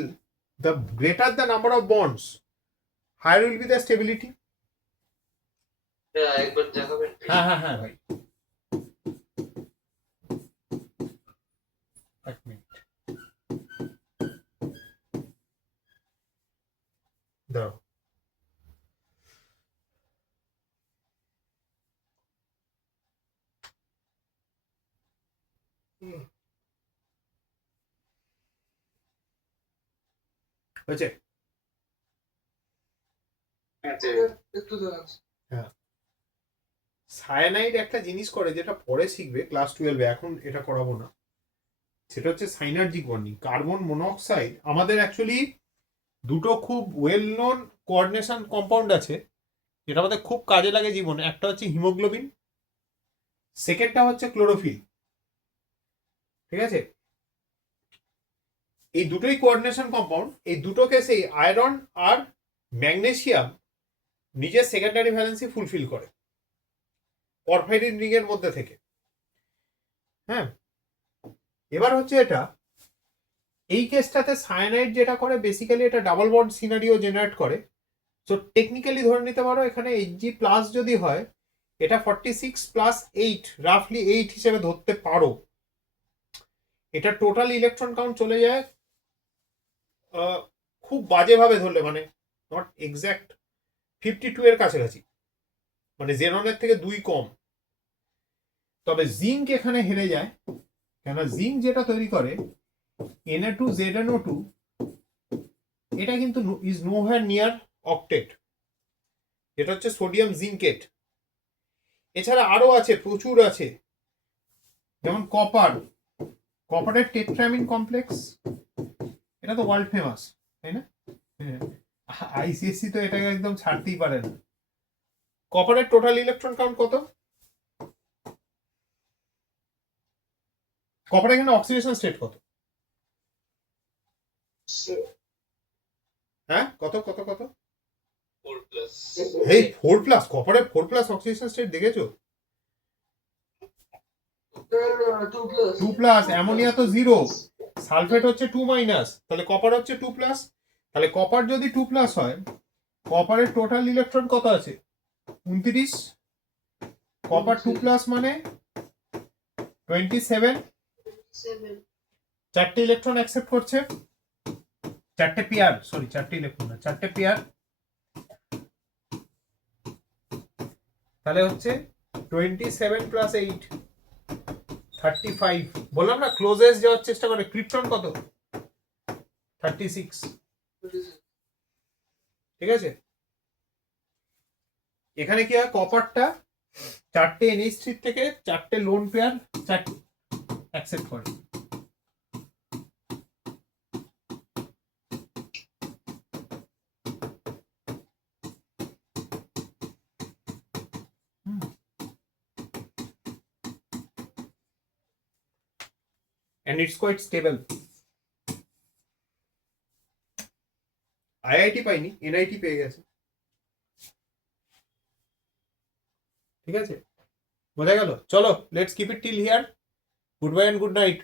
the greater the number of bonds, higher will be the stability. একবার দেখাবেন? হ্যাঁ হ্যাঁ হ্যাঁ ভাই, এক মিনিট দাও। হয়েছে? একটু দাঁড়ান। সায়ানাইড একটা জিনিস করে যেটা পরে শিখবে ক্লাস 12-এ, এখন এটা করাবো না। সেটা হচ্ছে সাইনার্জিক বন্ডিং। কার্বন মনোক্সাইড, আমাদের অ্যাকচুয়ালি দুটো খুব ওয়েল নোন কোঅর্ডিনেশন কম্পাউন্ড আছে যেটা আমাদের খুব কাজে লাগে জীবনে। একটা হচ্ছে হিমোগ্লোবিন, সেকেন্ডটা হচ্ছে ক্লোরোফিল। ঠিক আছে? এই দুটোই কোঅর্ডিনেশন কম্পাউন্ড। এই দুটো কেসেই আয়রন আর ম্যাগনেসিয়াম নিজের সেকেন্ডারি ভ্যালেন্সি ফুলফিল করে পরফাইরিন রিং এর মধ্যে থেকে। হ্যাঁ, এবার হচ্ছে এটা, এই কেসটাতে সায়ানাইড যেটা করে বেসিক্যালি এটা ডাবল বন্ড সিনারিও জেনারেট করে। সো টেকনিক্যালি ধরে নিতে পারো এখানে Hg+ যদি হয়, এটা 46 + 8, রাফলি 8 হিসেবে ধরতে পারো। এটা টোটাল ইলেকট্রন কাউন্ট চলে যায় খুব বাজেভাবে ধরলে, মানে নট এক্স্যাক্ট 52 এর কাছাকাছি, মানে জেননের থেকে 2 কম। তবে জিঙ্ক এখানে হেরে যায়, কেন জিঙ্ক যেটা তৈরি করে Na2ZnO2, এটা কিন্তু ইজ নোহোয়ার নিয়ার অক্টেট, এটা হচ্ছে সোডিয়াম জিঙ্কেট। এছাড়া আরো আছে, প্রচুর আছে, যেমন কপারের টেট্রামিন কমপ্লেক্স, এটা তো ওয়ার্ল্ড ফেমাস, তাই না? আইসিএসসি তো এটাকে একদম ছাড়তেই পারে না। কপারের টোটাল ইলেকট্রন কাউন্ট কত? কপার এখানে অক্সিডেশন স্টেট কত? হ্যাঁ, কত কত কত? 4+। এই 4+, কপারের 4+ অক্সিডেশন স্টেট দেখেছো? 2+, অ্যামোনিয়া তো 0, সালফেট হচ্ছে 2-, তাহলে কপার হচ্ছে 2+। তাহলে কপার যদি 2+ হয়, কপারের টোটাল ইলেকট্রন কত আছে? 29। কপার 2+ মানে 27। 7 4টে ইলেকট্রন অ্যাকসেপ্ট করছে, 4টে পেয়ার, সরি 4টে ইলেকট্রন না, 4টে পেয়ার। তাহলে হচ্ছে 27 প্লাস 8 35। বললাম না ক্লোজেস্ট যাওয়ার চেষ্টা করে। ক্রিপ্টন কত? 36। ঠিক আছে, এখানে কি হয়, কপারটা 4টে NH3 থেকে 4টে লোন পেয়ার 4 অ্যাকসেপ্ট করে। And it's quite stable. IIT পাইনি, NIT পেয়ে গেছে। ঠিক আছে, বোঝা গেল? চলো, let's keep it till here. Good bye and good night.